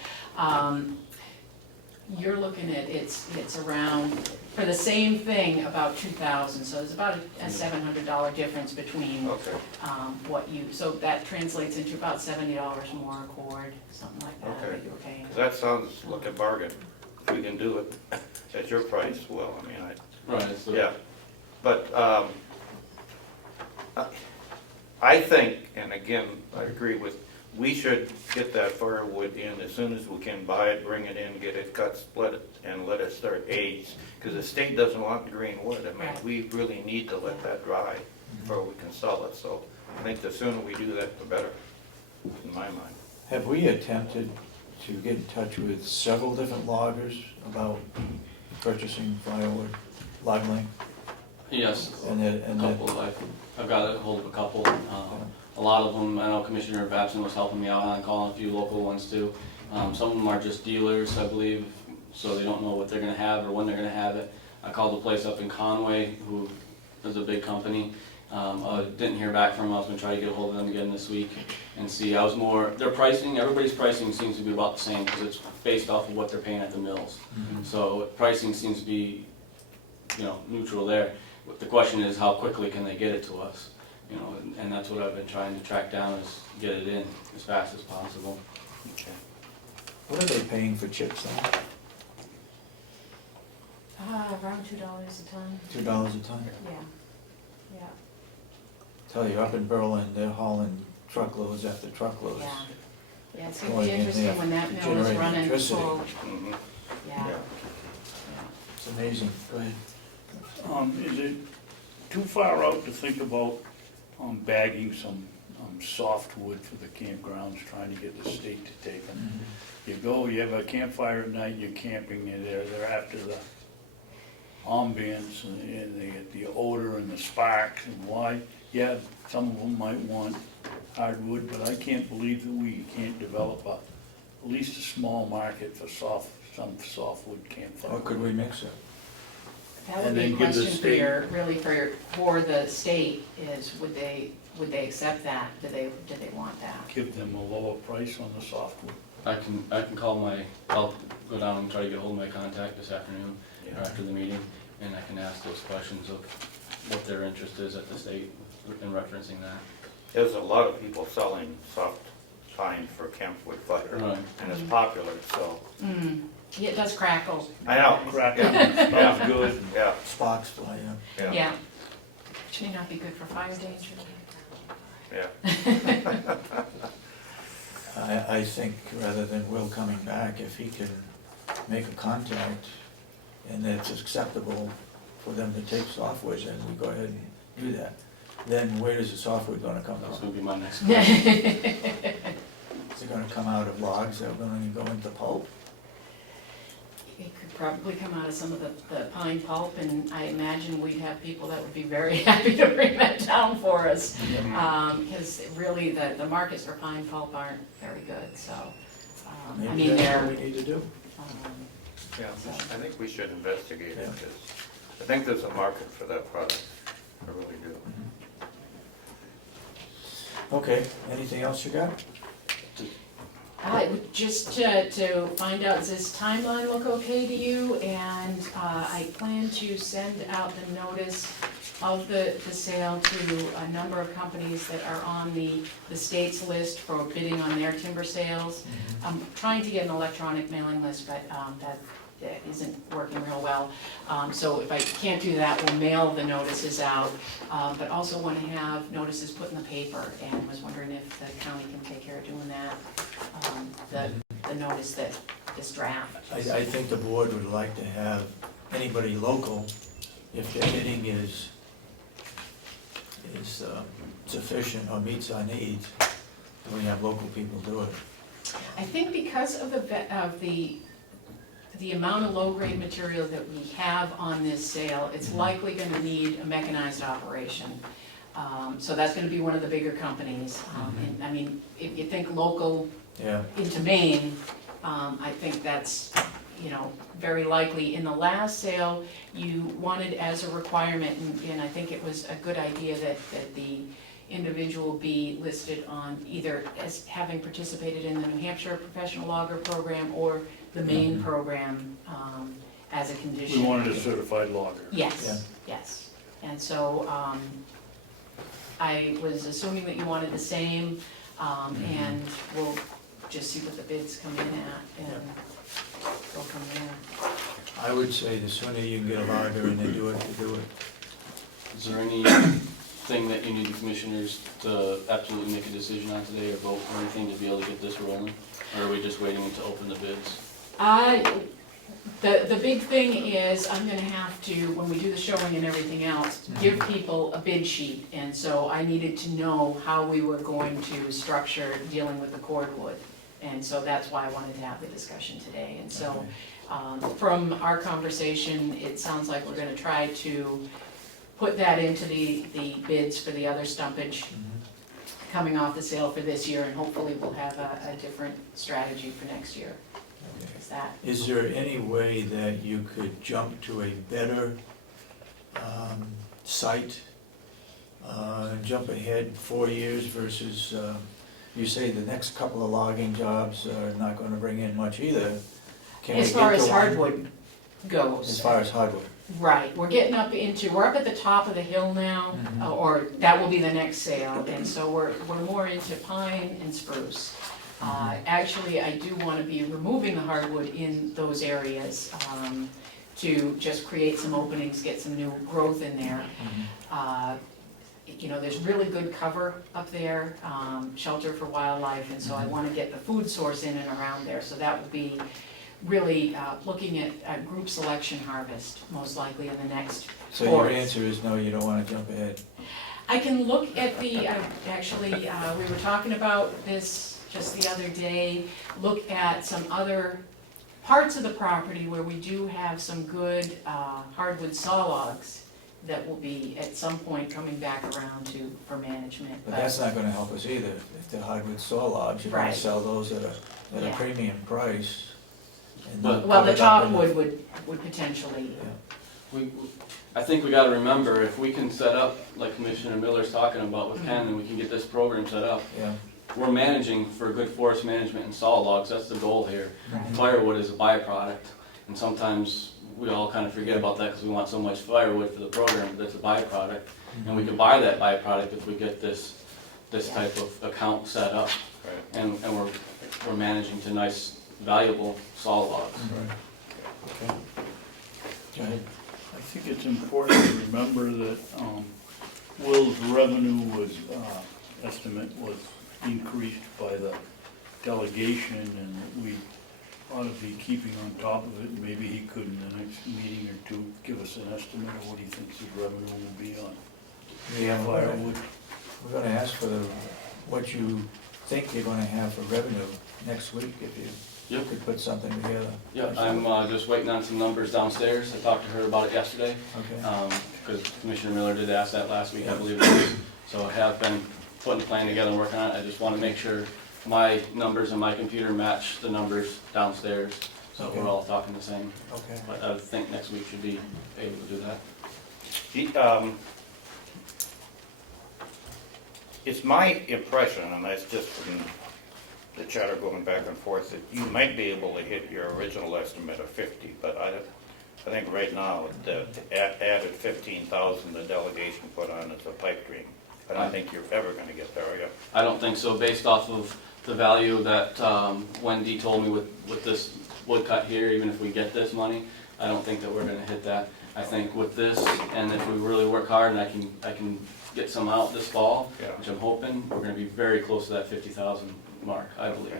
you're looking at, it's around, for the same thing, about 2,000. So there's about a $700 difference between okay, what you, so that translates into about $70 more a cord, something like that, Okay. that you're paying. 'cause that sounds like a bargain. If we can do it at your price, well, I mean, Right, so. yeah. But I think, and again, I agree with, we should get that firewood in as soon as we can, buy it, bring it in, get it cut, split it, and let it start age. Because the state doesn't want the green wood. I mean, Right. we really need to let that dry before we can sell it. So I think the sooner we do that, the better, in my mind. have we attempted to get in touch with several different loggers about purchasing firewood, log length? Yes, And a couple, I've got a hold of a couple. A lot of them, I know Commissioner Babson was helping me out on calling a few local ones too. Some of them are just dealers, I believe, so they don't know what they're gonna have or when they're gonna have it. I called a place up in Conway, who is a big company. Didn't hear back from them. I was gonna try to get a hold of them again this week and see. Their pricing, everybody's pricing seems to be about the same because it's based off of what they're paying at the mills. So pricing seems to be, you know, neutral there. But the question is, how quickly can they get it to us? You know, and that's what I've been trying to track down, is get it in as fast as possible. Okay. What are they paying for chips now? Around $2 a ton, $2 a ton? yeah, Tell you, up in Berlin, they're hauling truckloads after truckloads. yeah. Yeah, it's gonna Going be in interesting there, when that mill is generating running electricity. full, Mhm. yeah. Yeah. So amazing. Go ahead. Is it too far out to think about bagging some softwood for the campgrounds, trying to get the state to take them? You go, you have a campfire at night, you're camping, and they're after the ambience, and they get the odor and the sparks, and why, yeah, some of them might want hardwood, but I can't believe that we can't develop at least a small market for some softwood campfire. Or could we mix it? That would And be a then give the question for state- your, really for the state, is would they accept that? Do they want that? Give them a lower price on the softwood. I can call I'll go down and try to get hold of my contact this afternoon or after the meeting, and I can ask those questions of what their interest is at the state in referencing that. There's a lot of people selling soft pine for campwood fire, Right. and it's popular, so. Yeah, it does crackle. I know. Crack Yeah. smells good. Yeah, Sparks fly, yeah. Yeah. Which may not be good for fire danger. yeah. I think rather than Will coming back, if he can make a contact and it's acceptable for them to take softwood, then we go ahead and do that. Then where is the softwood gonna come That's from? gonna be my next question. Is it gonna come out of logs that are gonna go into pulp? It could probably come out of some of the pine pulp, and I imagine we'd have people that would be very happy to bring that down for us. Because really, the markets for pine pulp aren't very good, so, I Maybe mean, that's they're, what we need to do. Yeah, I think we should investigate it, because I think there's a market for that product. I really do. Okay, anything else you got? just to find out, does this timeline look okay to you? And I plan to send out the notice of the sale to a number of companies that are on the state's list for bidding on their timber sales. I'm trying to get an electronic mailing list, but that isn't working real well. So if I can't do that, we'll mail the notices out, but also want to have notices put in the paper, and was wondering if the county can take care of doing that. The notice that this draft. I think the board would like to have anybody local, if their bidding is sufficient or meets our needs, we have local people do it. I think because of the amount of low-grade material that we have on this sale, it's likely gonna need a mechanized operation. So that's gonna be one of the bigger companies. And I mean, if you think local Yeah, into Maine, I think that's, very likely. In the last sale, you wanted as a requirement, and I think it was a good idea that the individual be listed on either as having participated in the New Hampshire Professional Logger Program or the Maine program as a condition. We wanted a certified logger. Yes, yes. And so I was assuming that you wanted the same, and we'll just see what the bids come in at and go from there. I would say the sooner you can get a logger and they do it, they do it. Is there anything that you need the commissioners to absolutely make a decision on today or vote or anything to be able to get this rolling? Or are we just waiting to open the bids? The big thing is, I'm gonna have to, when we do the showing and everything else, give people a bid sheet. And so I needed to know how we were going to structure dealing with the cordwood. And so that's why I wanted to have the discussion today. And so, from our conversation, it sounds like we're gonna try to put that into the bids for the other stumpage coming off the sale for this year, and hopefully we'll have a different strategy for next year. Is that? Is there any way that you could jump to a better site, jump ahead 4 years versus, you say the next couple of logging jobs are not gonna bring in much either. Can we As get far to as one? hardwood goes. As far as hardwood. Right, we're up at the top of the hill now, or that will be the next sale, and so we're more into pine and spruce. Actually, I do wanna be removing the hardwood in those areas, to just create some openings, get some new growth in there. There's really good cover up there, shelter for wildlife, and so I wanna get the food source in and around there, so that would be really looking at a group selection harvest, most likely in the next So your forest. answer is no, you don't wanna jump ahead. I can look at the, actually, we were talking about this just the other day, look at some other parts of the property where we do have some good hardwood saw logs that will be at some point coming back around to, for management. But that's not gonna help us either. If they're hardwood saw logs, you're gonna Right. sell those at a Yeah. premium price. and But- not Well, the covered up in top wood would potentially, I think we gotta remember, if we can set up, like Commissioner Miller's talking about with Ken, and we can get this program set up, Yeah. we're managing for good forest management and saw logs, that's the goal here. Mhm. Firewood is a byproduct, and sometimes we all kind of forget about that because we want so much firewood for the program, but that's a byproduct. And we can buy that byproduct if we get this type of account set up, Right. and we're managing to nice, valuable saw logs. Right. Okay. Go ahead. I think it's important to remember that Will's revenue was, estimate was increased by the delegation, and we ought to be keeping on top of it. Maybe he could, in the next meeting or two, give us an estimate of what he thinks his revenue will be on Yeah, firewood. we're gonna ask for what you think you're gonna have for revenue next week, if you Yep. could put something together. Yeah, I'm just waiting on some numbers downstairs. I talked to her about it yesterday, Okay. because Commissioner Miller did ask that last week, I believe it was. So I have been putting a plan together and working on it. I just want to make sure my numbers and my computer match the numbers downstairs, so Okay. we're all talking the same. Okay. But I think next week should be able to do that. It's my impression, and that's just from the chatter going back and forth, that you might be able to hit your original estimate of 50, but I think right now, the added 15,000 the delegation put on is a pipe dream. I don't think you're ever gonna get there, are you? I don't think so, based off of the value that Wendy told me with this woodcut here, even if we get this money, I don't think that we're gonna hit that. I think with this, and if we really work hard and I can get some out this fall, Yeah. which I'm hoping, we're gonna be very close to that 50,000 mark, I believe.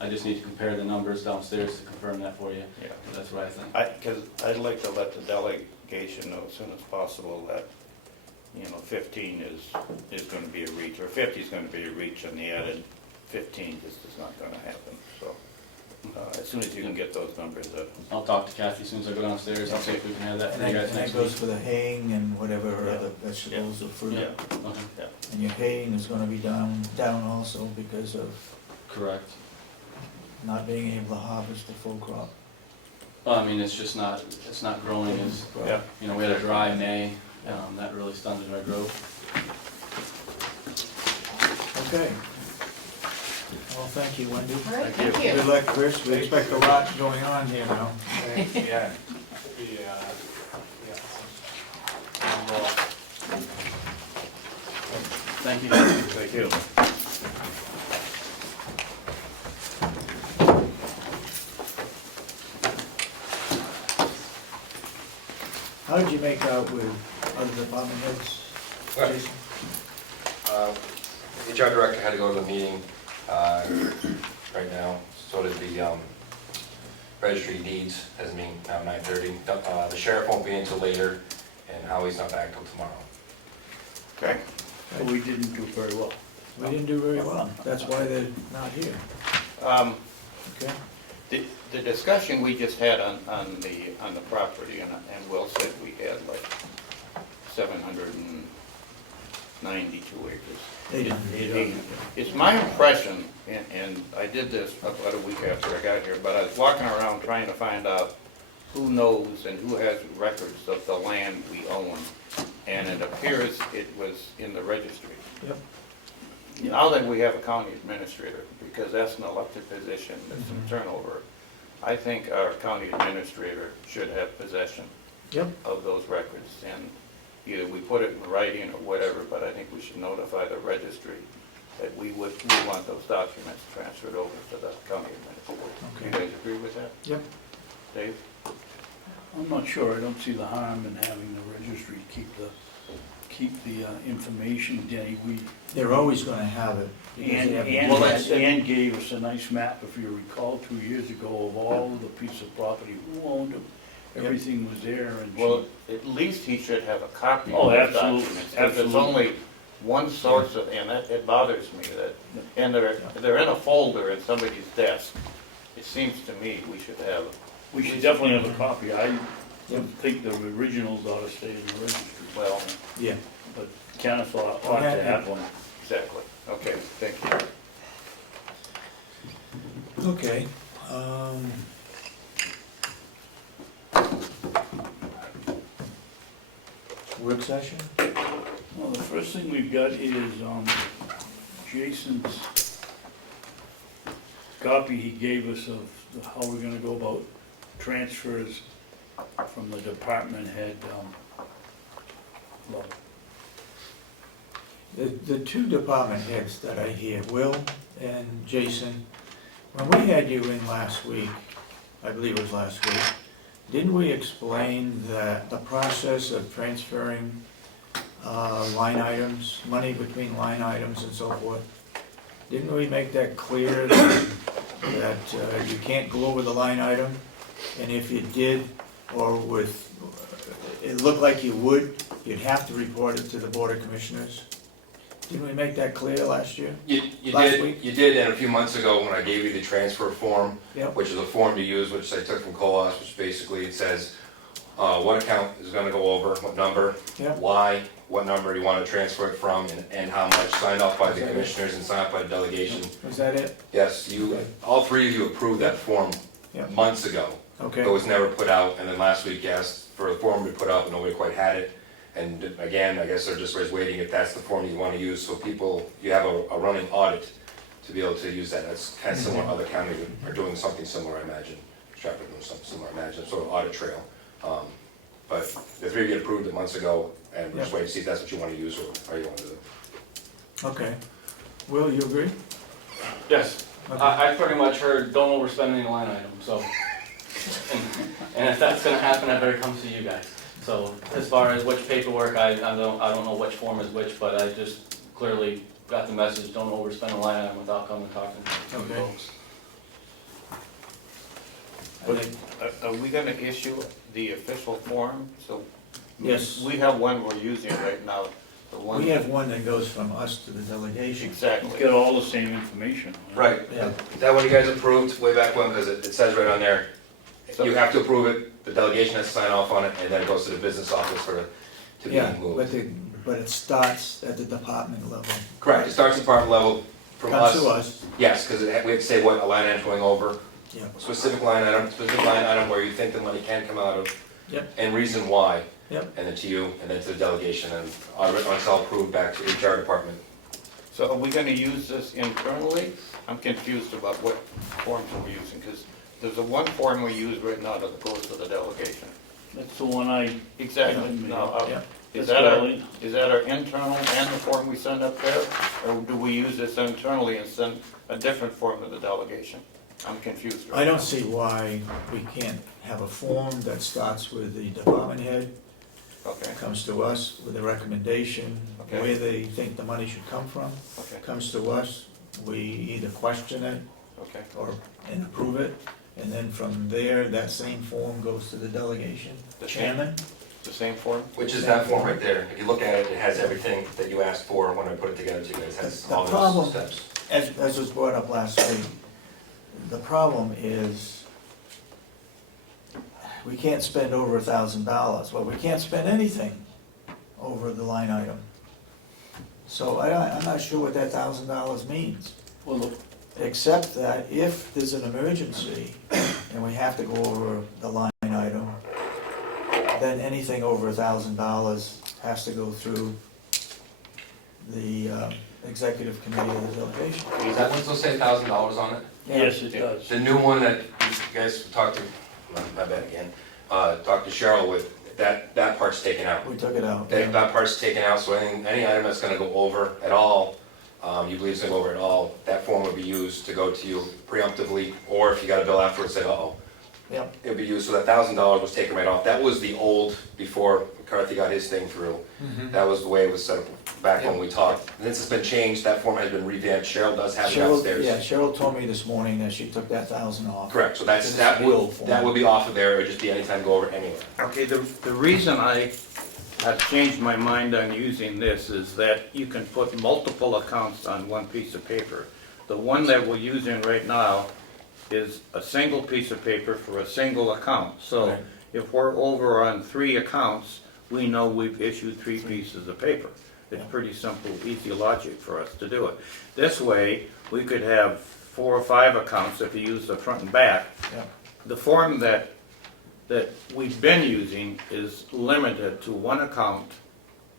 I just need to compare the numbers downstairs to confirm that for you. Yeah. But that's what I think. Because I'd like to let the delegation know as soon as possible that, 15 is gonna be a reach, or 50 is gonna be a reach, and the added 15 just is not gonna happen, so. As soon as you can get those numbers, I'll talk to Kathy as soon as I go downstairs, I'll see if we can have that for you guys And that next goes week. for the haying and whatever Yeah. other vegetables or fruit. yeah, Okay, And your haying is gonna be down also because of correct. not being able to harvest the full crop. Well, I mean, it's not growing as, yeah. we had a dry May, that really stunted our growth. Okay. Well, thank you, Wendy. all right, thank you. Good luck, Chris. We expect a lot going on here now. Yeah. Yeah. Thank you. Thank you. How did you make out with other department heads, Well, Jason? HR director had to go to the meeting right now, so did the registry deeds has a meeting now 9:30. The sheriff won't be until later, and Howie's not back till tomorrow. Okay. So we didn't do very well. We didn't do very well. That's why they're not here. Okay? The discussion we just had on the property, and Will said we had like 792 acres. 800. It's my impression, and I did this about a week after I got here, but I was walking around trying to find out who knows and who has records of the land we own, and it appears it was in the registry. Yep. Now that we have a county administrator, because that's an elected position, there's some turnover, I think our county administrator should have possession Yep. of those records, and either we put it in writing or whatever, but I think we should notify the registry that we want those documents transferred over to the county administrator. Do you Okay. guys agree with that? Yep. Dave? I'm not sure, I don't see the harm in having the registry keep keep the information, Denny. They're always gonna have it. because they have to do Well, that. Ann gave us a nice map, if you recall, 2 years ago, of all the piece of property, who owned them. Everything was there, and Well, at least he should have a copy Oh, of the absolutely, documents. 'Cause there's absolutely. only one source of, and that, it bothers me that, and they're in a folder in somebody's desk. It seems to me we should have, we should definitely have a copy. I think the originals ought to stay in the registry. well, Yeah, But Kenneth ought to have one. exactly. Okay, thank you. okay. Work session? Well, the first thing we've got is Jason's copy he gave us of how we're gonna go about transfers from the department head level. The two department heads that I hear, Will and Jason, when we had you in last week, I believe it was last week, didn't we explain that the process of transferring line items, money between line items and so forth? Didn't we make that clear that you can't go over the line item? And if you did, or with, it looked like you would, you'd have to report it to the Board of Commissioners? Didn't we make that clear last year? You Last week? you did, and a few months ago when I gave you the transfer form, Yep. which is a form to use, which I took from COAS, which basically it says, what account is gonna go over, what number, Yep. why, what number you wanna transfer it from, and how much, signed off by the Okay. commissioners and signed off by the delegation. Was that it? Yes, you, Okay. all three of you approved that form Yep. months ago. Okay. It was never put out, and then last week you asked for the form to be put out, but nobody quite had it. And again, I guess they're just waiting if that's the form you want to use, so people, you have a running audit to be able to use that. That's kind of similar, other counties are doing something similar, I imagine. Stratford doing something similar, I imagine, sort of audit trail. But the three of you approved it months ago, and we're just waiting to see if that's what you want to use or how you want to do it. Okay. Will, you agree? Yes, Okay. I pretty much heard don't overspend any line item, so. And if that's gonna happen, I better come to you guys. So as far as which paperwork, I don't know which form is which, but I just clearly got the message, don't overspend a line item without coming and talking to you Okay. folks. I think- Are we gonna issue the official form? So Yes. we have one we're using right now, the one. We have one that goes from us to the delegation. Exactly. Get all the same information. Right, Yeah. that one you guys approved way back when, because it says right on there, you have to approve it, the delegation has to sign off on it, and then it goes to the business office to be Yeah, moved. but it starts at the department level. Correct, it starts at department level from us. Comes to us. Yes, because we have to say what a line item's going over, Yeah. specific line item where you think the money can come out of. Yep. And reason why. Yep. And then to you, and then to the delegation, and it's all approved back to HR department. So are we gonna use this internally? I'm confused about what forms we're using, because there's a one form we use right now that goes to the delegation. That's the one I, Exactly. Yeah. Now, Yeah. is that's that our, Charlie. is that our internal and the form we send up there? Or do we use this internally and send a different form to the delegation? I'm confused right I don't now. see why we can't have a form that starts with the department head, Okay, comes to us with a recommendation, Okay. where they think the money should come from, okay, comes to us, we either question it okay. and approve it, and then from there, that same form goes to the delegation. The same- Chairman? The same form? Which is that form right there. If you look at it, it has everything that you asked for when I put it together to you guys. It has The all problem- those steps. As was brought up last week, the problem is we can't spend over $1,000. Well, we can't spend anything over the line item. So I'm not sure what that $1,000 means, well, except that if there's an emergency and we have to go over the line item, then anything over $1,000 has to go through the executive committee of the delegation. Does that one still say $1,000 on it? yes, it does. The new one that you guys talked to, my bad again, talked to Cheryl with, that part's taken out. We took it out. That part's taken out, so any item that's gonna go over at all, you believe is gonna go over at all, that form would be used to go to you preemptively, or if you got a bill afterwards, say, uh-oh, Yep. It would be used, so that $1,000 was taken right off. That was the old, before McCarthy got his thing through. That was the way it was set up back when we talked. And since it's been changed, that form has been revamped. Cheryl does have it Cheryl, upstairs. yeah, Cheryl told me this morning that she took that 1,000 off. Correct, so This is the old form. that will be off of there, it would just be anytime go over anywhere. Okay, the reason I have changed my mind on using this is that you can put multiple accounts on one piece of paper. The one that we're using right now is a single piece of paper for a single account. So Right. if we're over on 3 accounts, we know we've issued 3 pieces of paper. It's pretty simple, easy logic for us to do it. This way, we could have 4 or 5 accounts if you use the front and back. Yeah. The form that we've been using is limited to 1 account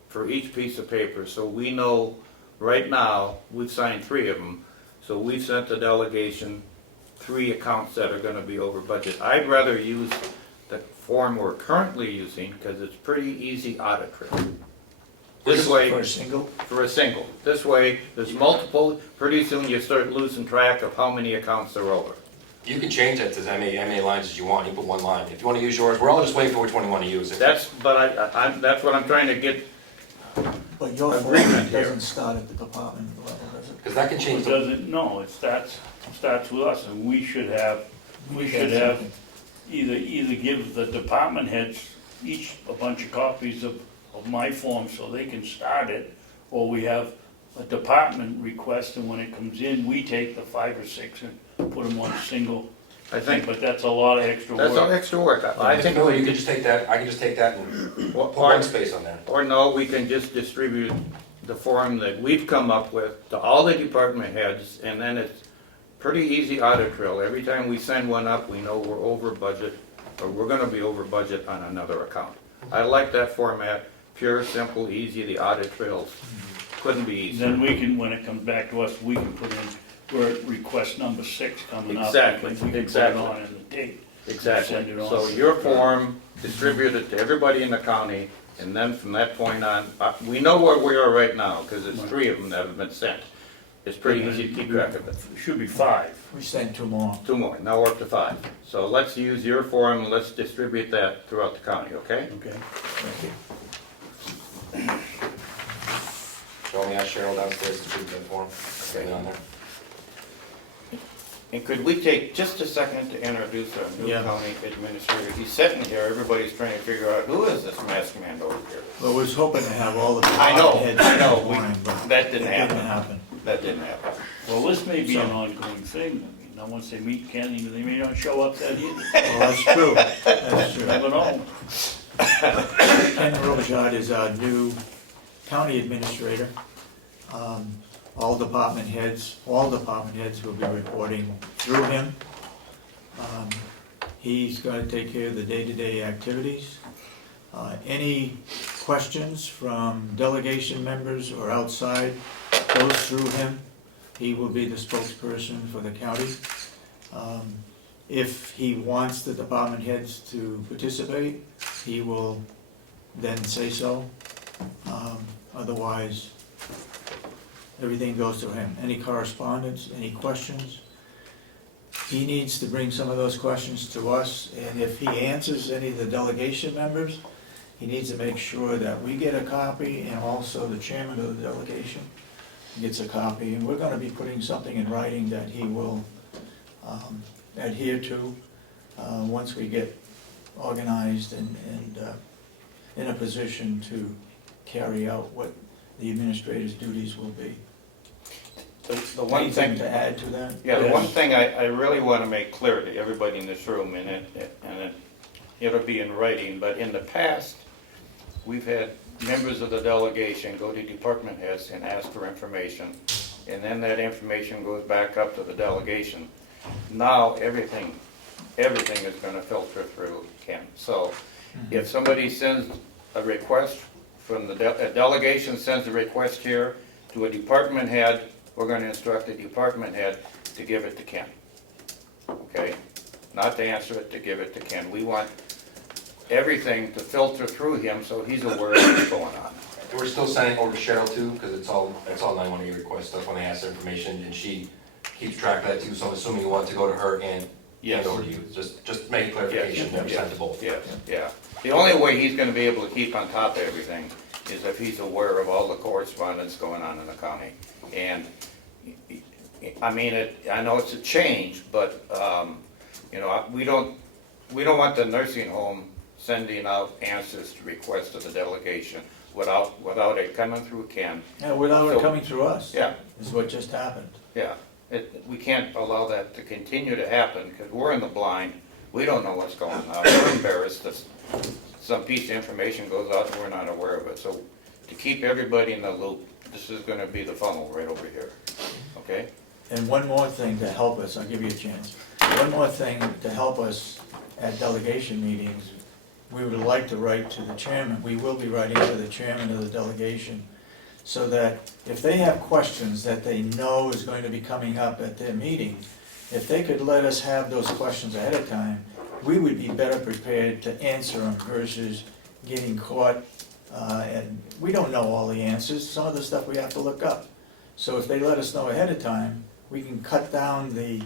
for each piece of paper, so we know right now, we've signed 3 of them, so we've sent the delegation 3 accounts that are gonna be over budget. I'd rather use the form we're currently using, because it's pretty easy audit trail. This way, For a single? for a single. This way, there's multiple, pretty soon you start losing track of how many accounts are over. You can change that to as many lines as you want, you put 1 line. If you wanna use yours, we're all just waiting for which one you wanna use. That's, but that's what I'm trying to get. But your form Agreement here. doesn't start at the department level, does it? Because that can change. It doesn't, no, it starts with us, and we should have either give the department heads each a bunch of copies of my form so they can start it, or we have a department request, and when it comes in, we take the 5 or 6 and put them on a single I thing, think but that's a lot of extra that's all work. extra work. I think No, you we can just take that, I can just take that and put or, 1 space on there. or no, we can just distribute the form that we've come up with to all the department heads, and then it's pretty easy audit trail. Every time we send one up, we know we're over budget, or we're gonna be over budget on another account. I like that format, pure, simple, easy, the audit trails couldn't be easier. Then we can, when it comes back to us, we can put in, we're at request number 6 coming up. Exactly, We can put it exactly. on in the date. Exactly. Send it on. So your form, distribute it to everybody in the county, and then from that point on, we know where we are right now, because there's 3 of them that have been sent. It's pretty easy to keep track of it. It should be 5. We sent 2 more. 2 more, now we're up to 5. So let's use your form, and let's distribute that throughout the county, okay? Okay. Thank you. So only ask Cheryl downstairs to prove that form. Get it on there. And could we take just a second to introduce our new Yeah. county administrator? He's sitting here, everybody's trying to figure out, who is this masked man over here? Well, we was hoping to have all the I know, department heads I know, this morning, but that it didn't didn't happen. happen. That didn't happen. Well, this may be an So- ongoing thing. I mean, now once they meet Kenny, they may not show up that either. Well, that's true, that's true. Never know. Ken Robichaud is our new county administrator. All department heads will be reporting through him. He's gonna take care of the day-to-day activities. Any questions from delegation members or outside goes through him. He will be the spokesperson for the county. If he wants the department heads to participate, he will then say so. Otherwise, everything goes to him. Any correspondence, any questions? He needs to bring some of those questions to us, and if he answers any of the delegation members, he needs to make sure that we get a copy, and also the chairman of the delegation gets a copy. And we're gonna be putting something in writing that he will adhere to once we get organized and in a position to carry out what the administrator's duties will be. The one Anything thing, to add to that? yeah, the Yes. one thing I really want to make clear to everybody in this room, and it'll be in writing, but in the past, we've had members of the delegation go to department heads and ask for information, and then that information goes back up to the delegation. Now, everything is gonna filter through Ken. So, if somebody sends a request from a delegation sends a request here to a department head, we're gonna instruct the department head to give it to Ken. Okay? Not to answer it, to give it to Ken. We want everything to filter through him so he's aware of what's going on. And we're still sending over to Cheryl too, because it's all 911 request stuff when they ask for information, and she keeps track of that too, so I'm assuming you want to go to her and Yes. over to you, just make clarification, never sent to both. Yes, yeah. The only way he's gonna be able to keep on top of everything is if he's aware of all the correspondence going on in the county. And, I mean, I know it's a change, but, you know, we don't want the nursing home sending out answers to requests of the delegation without it coming through Ken. Yeah, without it So- coming through us. Yeah. Is what just happened. Yeah, we can't allow that to continue to happen, because we're in the blind, we don't know what's going on, we're embarrassed that some piece of information goes out and we're not aware of it, so to keep everybody in the loop, this is gonna be the funnel right over here, okay? And one more thing to help us, I'll give you a chance. One more thing to help us at delegation meetings, we would like to write to the chairman, we will be writing to the chairman of the delegation, so that if they have questions that they know is going to be coming up at their meeting, if they could let us have those questions ahead of time, we would be better prepared to answer them versus getting caught, and we don't know all the answers, some of the stuff we have to look up. So if they let us know ahead of time, we can cut down the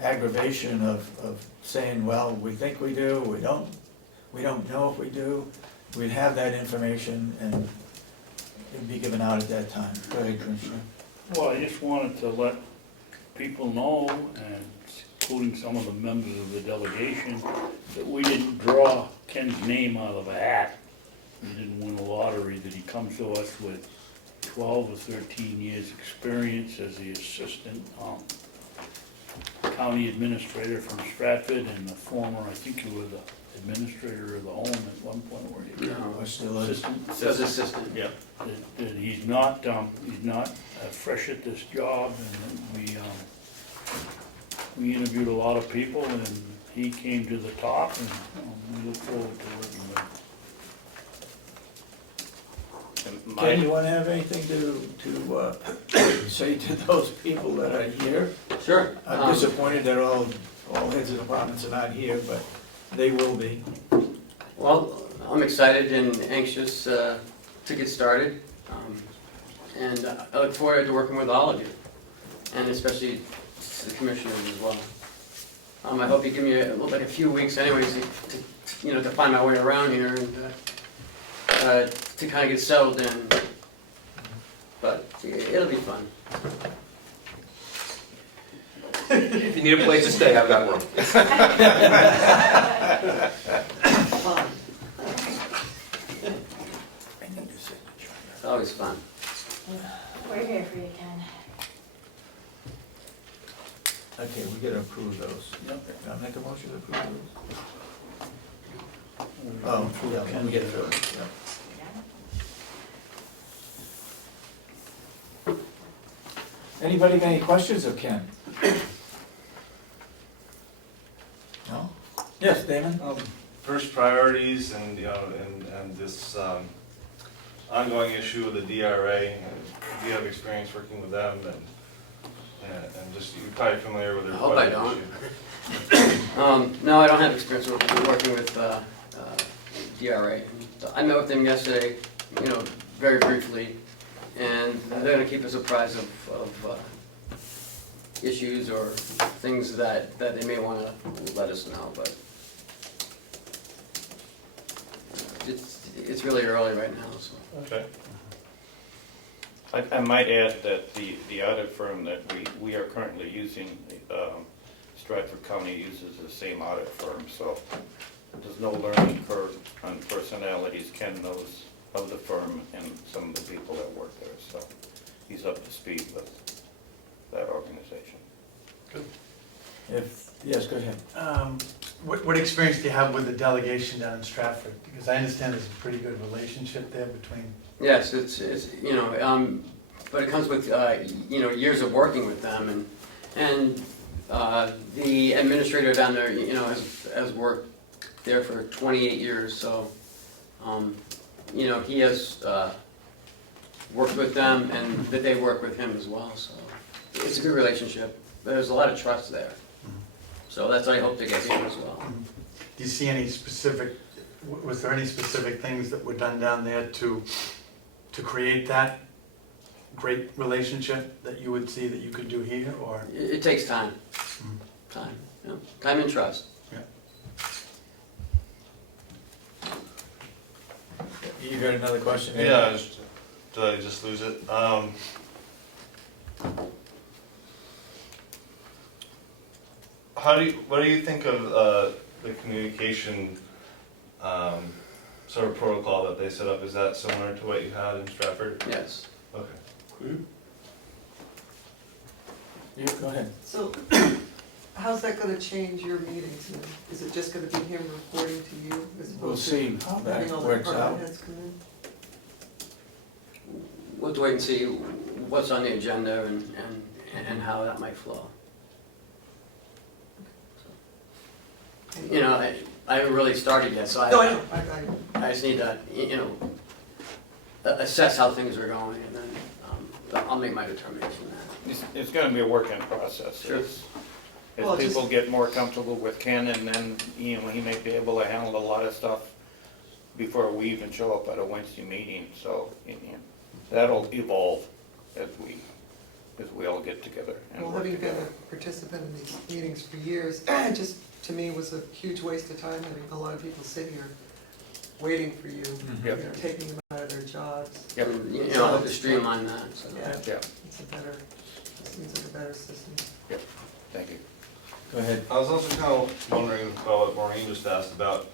aggravation of saying, well, we think we do, we don't know if we do. We'd have that information and it'd be given out at that time. Go ahead, Commissioner. Well, I just wanted to let people know, and including some of the members of the delegation, that we didn't draw Ken's name out of a hat. He didn't win the lottery, that he comes to us with 12 or 13 years' experience as the assistant county administrator from Stratford, and the former, I think you were the administrator of the home at one point, were you? No, Or still is. Assistant. as assistant. Yeah. That he's not fresh at this job, and we interviewed a lot of people, and he came to the top, and we look forward to working with him. And Ken, you my, want to have anything to say to those people that are here? Sure. I'm disappointed that all heads of departments are not here, but they will be. Well, I'm excited and anxious to get started. And I look forward to working with all of you, and especially the commissioners as well. I hope you give me a few weeks anyways to find my way around here and to kind of get settled in. But it'll be fun. If you need a place to stay, I've got one. Fun. It's always fun. We're here for you, Ken. Okay, we gotta approve those. Can I make a motion to approve those? Oh, yeah, when we get through it, yeah. Anybody got any questions of Ken? No? Yes, Damon? First priorities and, you know, and this ongoing issue with the DRA, do you have experience working with them and just, you're probably familiar with their I hope I budget don't. issue. No, I don't have experience working with DRA. I met with them yesterday, very briefly, and they're gonna keep us apprised of issues or things that they may wanna let us know, but it's really early right now, so. Okay. I might add that the audit firm that we are currently using, Stratford County uses the same audit firm, so there's no learning curve on personalities. Ken knows of the firm and some of the people that work there, so he's up to speed with that organization. Good. Yes, go ahead. What experience do you have with the delegation down in Stratford? Because I understand there's a pretty good relationship there between. Yes, it's but it comes with years of working with them, and the administrator down there has worked there for 28 years, so he has worked with them, and that they work with him as well. So it's a good relationship. There's a lot of trust there, so that's what I hope to get here as well. Do you see any was there any specific things that were done down there to create that great relationship that you would see that you could do here, or? It takes time, Time, yeah, time and trust. You got another question? Yeah, did I just lose it? What do you think of the communication sort of protocol that they set up? Is that similar to what you had in Stratford? Yes. Okay. Yeah, go ahead. So, how's that gonna change your meetings? And is it just gonna be him reporting to you as We'll opposed to see how that having all the works out. department heads come in? We'll have to wait and see what's on the agenda and how that might flow. You know, I haven't really started yet, so No, I know, I just need to, you know, assess how things are going, and then I'll make my determination then. It's gonna be a work in process. Sure. Well, As just- people get more comfortable with Ken, and then, you know, he may be able to handle a lot of stuff before we even show up at a Wednesday meeting, so, you know, that'll evolve as we all get together and Well, work having been together. a participant in these meetings for years, it just, to me, was a huge waste of time having a lot of people sit here waiting for you, you Yep. know, taking them out of their jobs. Yep. And, you know, I'll have to streamline that, so. Yeah, Yeah, it's a better, it seems like a better system. thank you. Go ahead. I was also kind of wondering about what Maureen just asked about,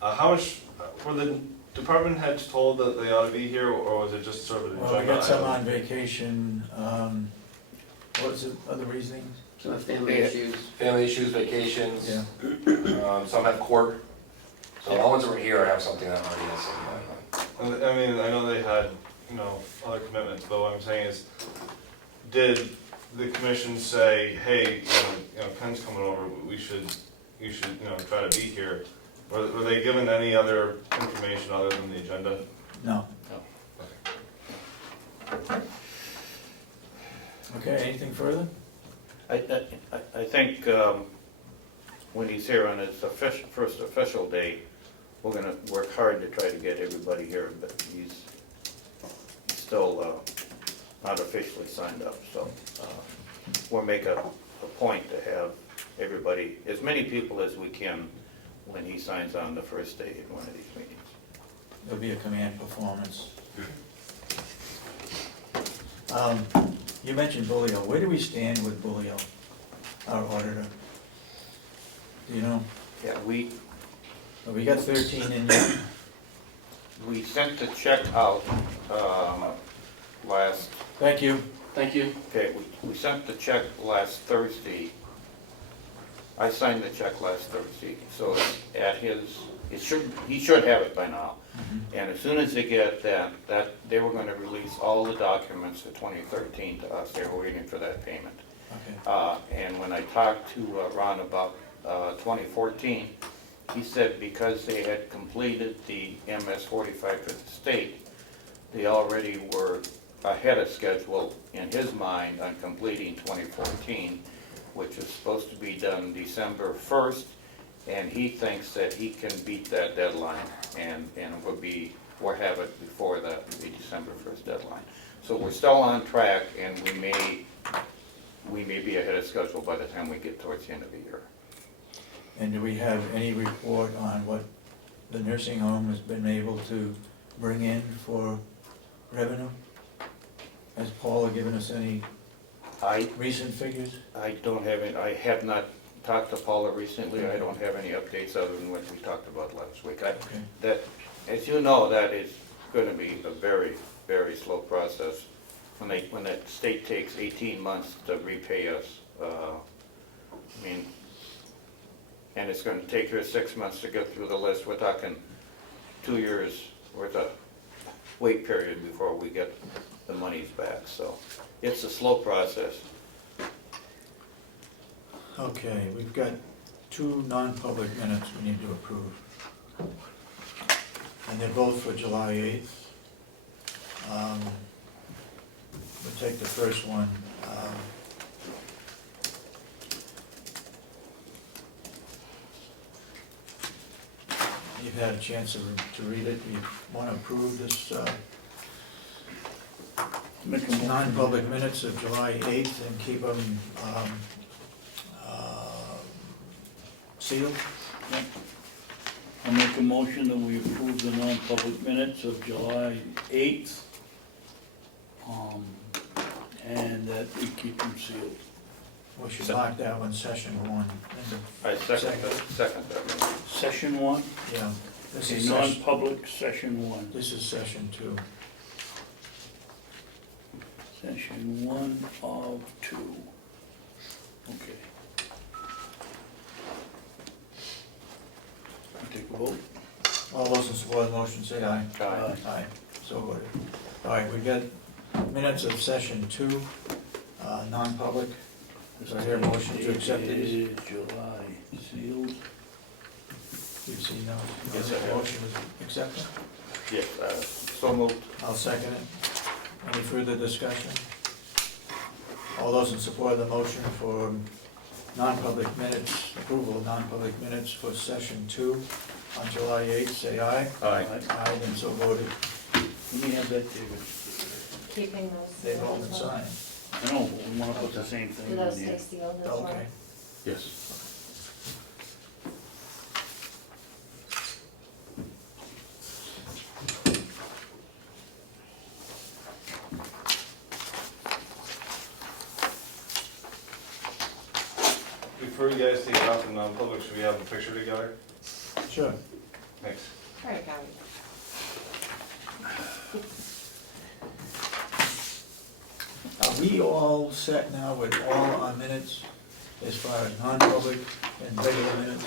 how much, were the department heads told that they ought to be here, or was it just sort of an Well, we agenda got some item? on vacation, what was the other reasonings? Some family Yeah. issues. Family issues, vacations, Yeah. some have court. So the ones that were here have something that already has something going on. I mean, I know they had, you know, other commitments, but what I'm saying is, did the commission say, hey, you know, Ken's coming over, you should, you know, try to be here? Were they given any other information other than the agenda? No. Okay. Okay, anything further? I think when he's here on his first official day, we're gonna work hard to try to get everybody here, but he's still not officially signed up, so we'll make a point to have everybody, as many people as we can, when he signs on the first day in one of these meetings. There'll be a command performance. You mentioned Bulio. Where do we stand with Bulio, our auditor? Do you know? Yeah, we We got 13 in there. We sent the check out last, Thank you. Thank you. okay, we sent the check last Thursday. I signed the check last Thursday, so it's at his, he should have it by now. And as soon as they get that they were gonna release all the documents for 2013 to us. They were waiting for that payment. Okay. And when I talked to Ron about 2014, he said because they had completed the MS 45 for the state, they already were ahead of schedule in his mind on completing 2014, which is supposed to be done December 1st, and he thinks that he can beat that deadline and we'll have it before the December 1st deadline. So we're still on track, and we may be ahead of schedule by the time we get towards the end of the year. And do we have any report on what the nursing home has been able to bring in for revenue? Has Paula given us any recent figures? I don't have any, I have not talked to Paula recently. I don't have any updates other than what we talked about last week. That, as you know, that is gonna be a very, very slow process. When that state takes 18 months to repay us, I mean, and it's gonna take her 6 months to get through the list. We're talking 2 years worth of wait period before we get the monies back, so it's a slow process. Okay, we've got 2 non-public minutes we need to approve. And they're both for July 8th. We'll take the first one. You've had a chance to read it. You want to approve this non-public minutes of July 8th and keep them sealed? I'll make a motion that we approve the non-public minutes of July 8th. And that we keep them sealed. We should mark that one, session 1. I second that. Session 1? Yeah, this Okay, is session, non-public, session 1. this is session 2. Session 1 of 2. Okay. I'll take a vote. All those in support of the motion say aye. Aye. Aye, so voted. All right, we got minutes of session 2, non-public. Do I hear a motion to accept these? July, sealed. You've seen those? Yes, I have. Motion was accepted? Yes, so moved. I'll second it. Any further discussion? All those in support of the motion for non-public minutes, approval of non-public minutes for session 2 on July 8th, say aye. Aye. Aye, and so voted. Let me have that, David. Keeping those They've sealed all been as well. signed. I know, but we wanna put the same Do thing those on stay here. sealed as well? Okay. Yes. Before you guys take it off in non-public, should we have a picture together? Sure. Thanks. All right, Gary. Are we all set now with all our minutes as far as non-public and regular minutes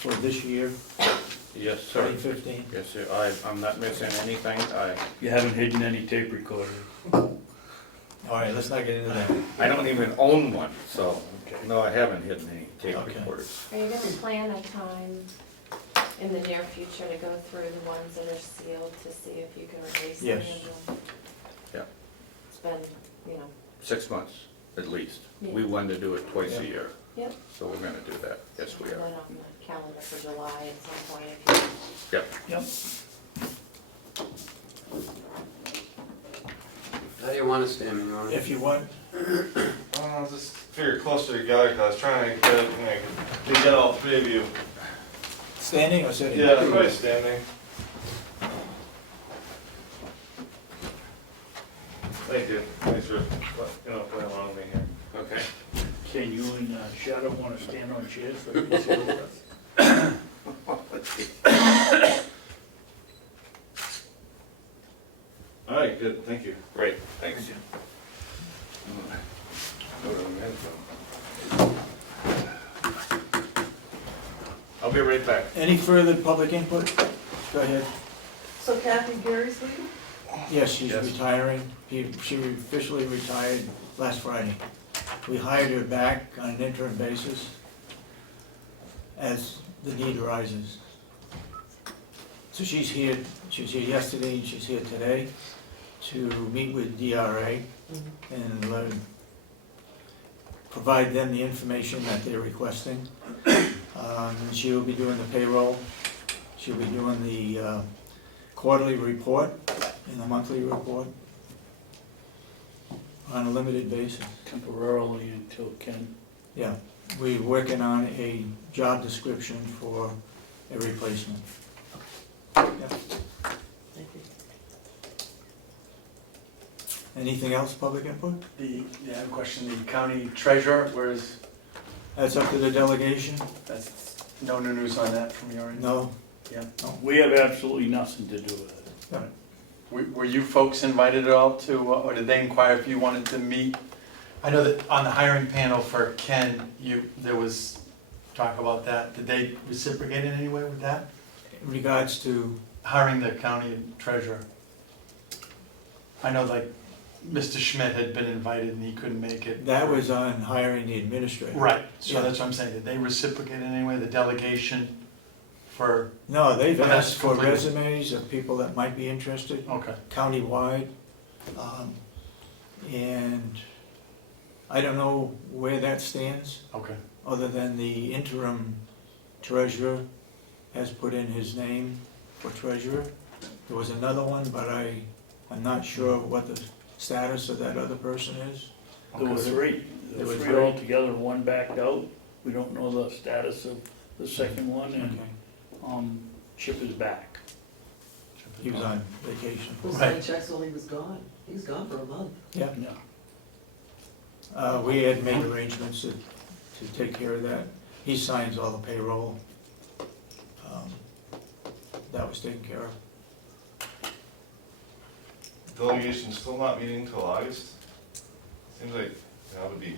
for this year, Yes, sir. 2015? Yes, sir. I'm not missing anything. You haven't hidden any tape recorder. All right, let's not get into that. I don't even own one, so, Okay. no, I haven't hidden any tape Okay. recorders. Are you gonna plan a time in the near future to go through the ones that are sealed to see if you can release any Yes. of them? Yeah. It's been, 6 months, at least. Yeah. We wanted to do it twice Yeah. a year. Yep. So we're gonna do that. Yes, we put are. that on the calendar for July at some point if you. Yep. Yep. How do you want to stand, you want? If you want, I'll just figure closer together, cause I was trying to get all three of you. standing or sitting? Yeah, probably standing. Thank you. Thanks for, playing along with me here. Okay. Can you and Shadow wanna stand on chairs so you can see over us? All right, good, thank you. Great, thanks. I'll be right back. Any further public input? Go ahead. So Kathy, Gary's leaving? Yes, she's Yes. retiring. She officially retired last Friday. We hired her back on an interim basis as the need arises. So she's here yesterday and she's here today to meet with DRA and provide them the information that they're requesting. And she will be doing the payroll. She'll be doing the quarterly report and the monthly report on a limited basis. Temporarily until Ken. Yeah, we're working on a job description for a replacement. Yeah. Thank you. Anything else, public input? Yeah, question, the county treasurer, where's, That's up to the delegation? that's, no new news on that from your end? No? Yeah. We have absolutely nothing to do with it. Were you folks invited at all to, or did they inquire if you wanted to meet? I know that on the hiring panel for Ken, there was talk about that. Did they reciprocate in any way with that? In regards to, Hiring the county treasurer? I know like Mr. Schmidt had been invited and he couldn't make it. that was on hiring the administrator. Right, so Yeah. that's what I'm saying. Did they reciprocate in any way, the delegation for, No, they've Well, that's asked for completely- resumes of people that might be interested, okay, countywide. And I don't know where that stands, okay. other than the interim treasurer has put in his name for treasurer. There was another one, but I'm not sure what the status of that other person is. There were Okay. three. There There were were three three. altogether, one backed out. We don't know the status of the second one, and Chip is back. He was on vacation. Who signed checks while he was gone? He was gone for a month. Yeah. Yeah. We had made arrangements to take care of that. He signs all the payroll. That was taken care of. Delegation's still not meeting till August? Seems like that would be,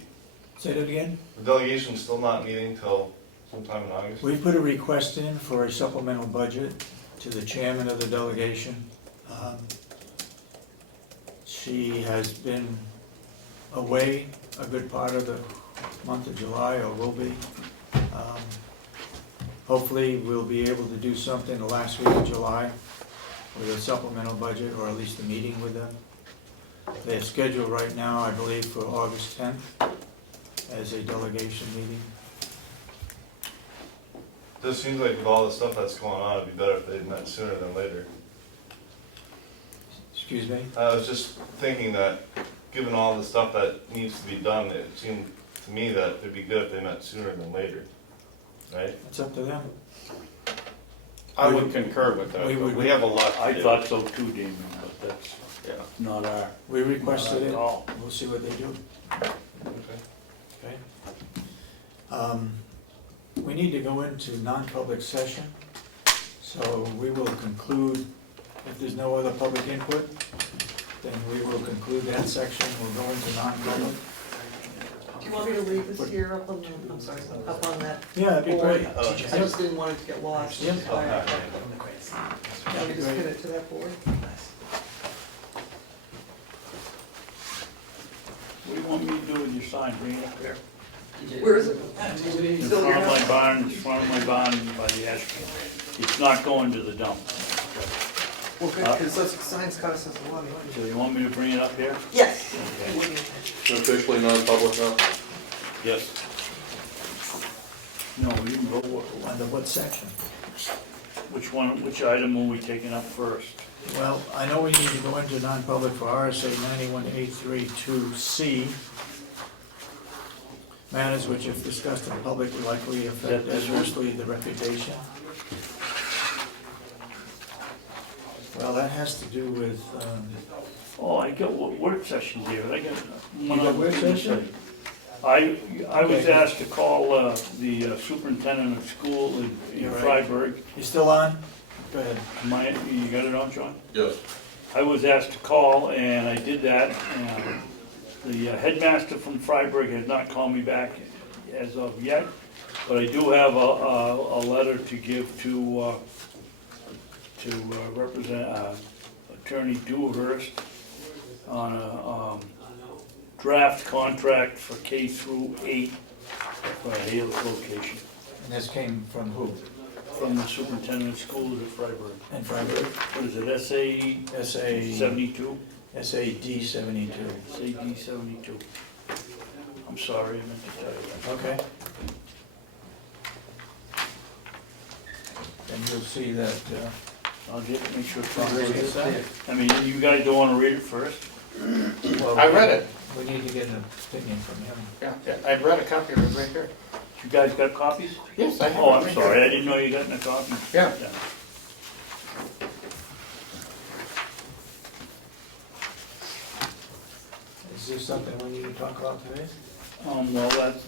Say that again? the delegation's still not meeting till sometime in August? We put a request in for a supplemental budget to the chairman of the delegation. She has been away a good part of the month of July, or will be. Hopefully, we'll be able to do something the last week of July with a supplemental budget, or at least a meeting with them. They're scheduled right now, I believe, for August 10th as a delegation meeting. Just seems like with all the stuff that's going on, it'd be better if they'd met sooner than later. Excuse me? I was just thinking that, given all the stuff that needs to be done, it seemed to me that it'd be good if they met sooner than later, right? It's up to them. I would concur with that, We but would- we have a lot to I do. thought so too, Damon, but that's Yeah. not our. We requested it, Not at all. we'll see what they do. Okay. Okay? We need to go into non-public session, so we will conclude, if there's no other public input, then we will conclude that section, we'll go into non-public. Do you want me to leave this here up on the, I'm sorry, up on that? Yeah, that'd be great. board? I just didn't want it to get lost. Yep. That's why I- Can we just pin it to that board? What do you want me to do with your sign? Bring it up there? Where is it? In Still front here? of my barn, in front of my barn by the ash can. It's not going to the dump. Well, good, because those signs cost us a lot of money. So you want me to bring it up here? Yes. Officially non-public now? Yes. No, we didn't go, Under what section? which one, which item are we taking up first? Well, I know we need to go into non-public for RSA 91A32C, matters which if discussed in public will likely affect adversely the reputation. Well, that has to do with, Oh, I got work session, David, I got. You got work session? I was Okay. asked to call the superintendent of school in You're right. Freiburg. you still on? Go ahead. You got it on, John? Yes. I was asked to call, and I did that, and the headmaster from Freiburg has not called me back as of yet, but I do have a letter to give to represent Attorney Dewhurst on a draft contract for K through 8 for a Hales location, And this came from who? from the superintendent of schools at Freiburg. In Freiburg? What is it, SA SA 72? SAD 72. SAD 72. I'm sorry, I meant to tell you that. Okay. And you'll see that, I'll make sure Tom Ready to reads sign? it. I mean, you guys don't wanna read it first? well, I read it. we need to get an opinion from him. Yeah, I've read a copy of it right here. You guys got copies? Yes, I have. Oh, it I'm right sorry, here. I didn't know you got a copy. Yeah. Is there something we need to talk about today? Well,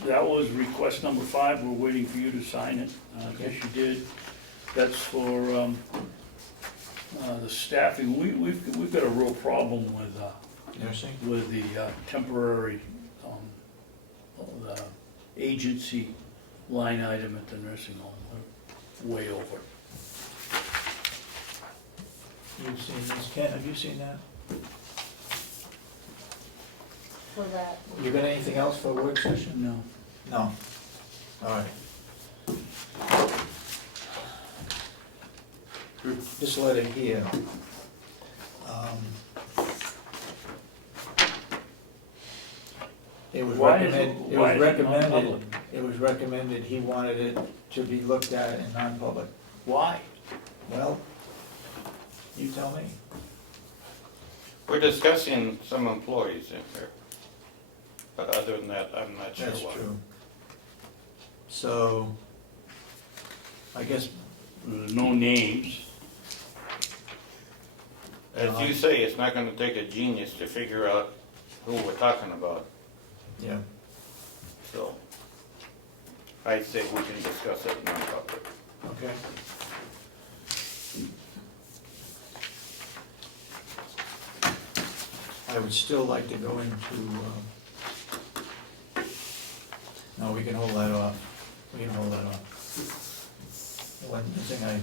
that was request number 5, we're waiting for you to sign it, I guess you did. That's for, the staffing, we've got a real problem with, Nursing? with the temporary, the agency line item at the nursing home, we're way over. You've seen this, Ken, have you seen that? For that, You got anything else for work session? No. No. All right. This letter here. It was Why is recommended, why is it non-public? it was recommended, he wanted it to be looked at in non-public. Why? Well, you tell me. We're discussing some employees in here. But other than that, I'm not sure That's why. true. So, I guess, There's no names. As you say, it's not gonna take a genius to figure out who we're talking about, yeah, so. I'd say we can discuss it in non-public. okay. I would still like to go into, no, we can hold that off. We can hold that off. One thing I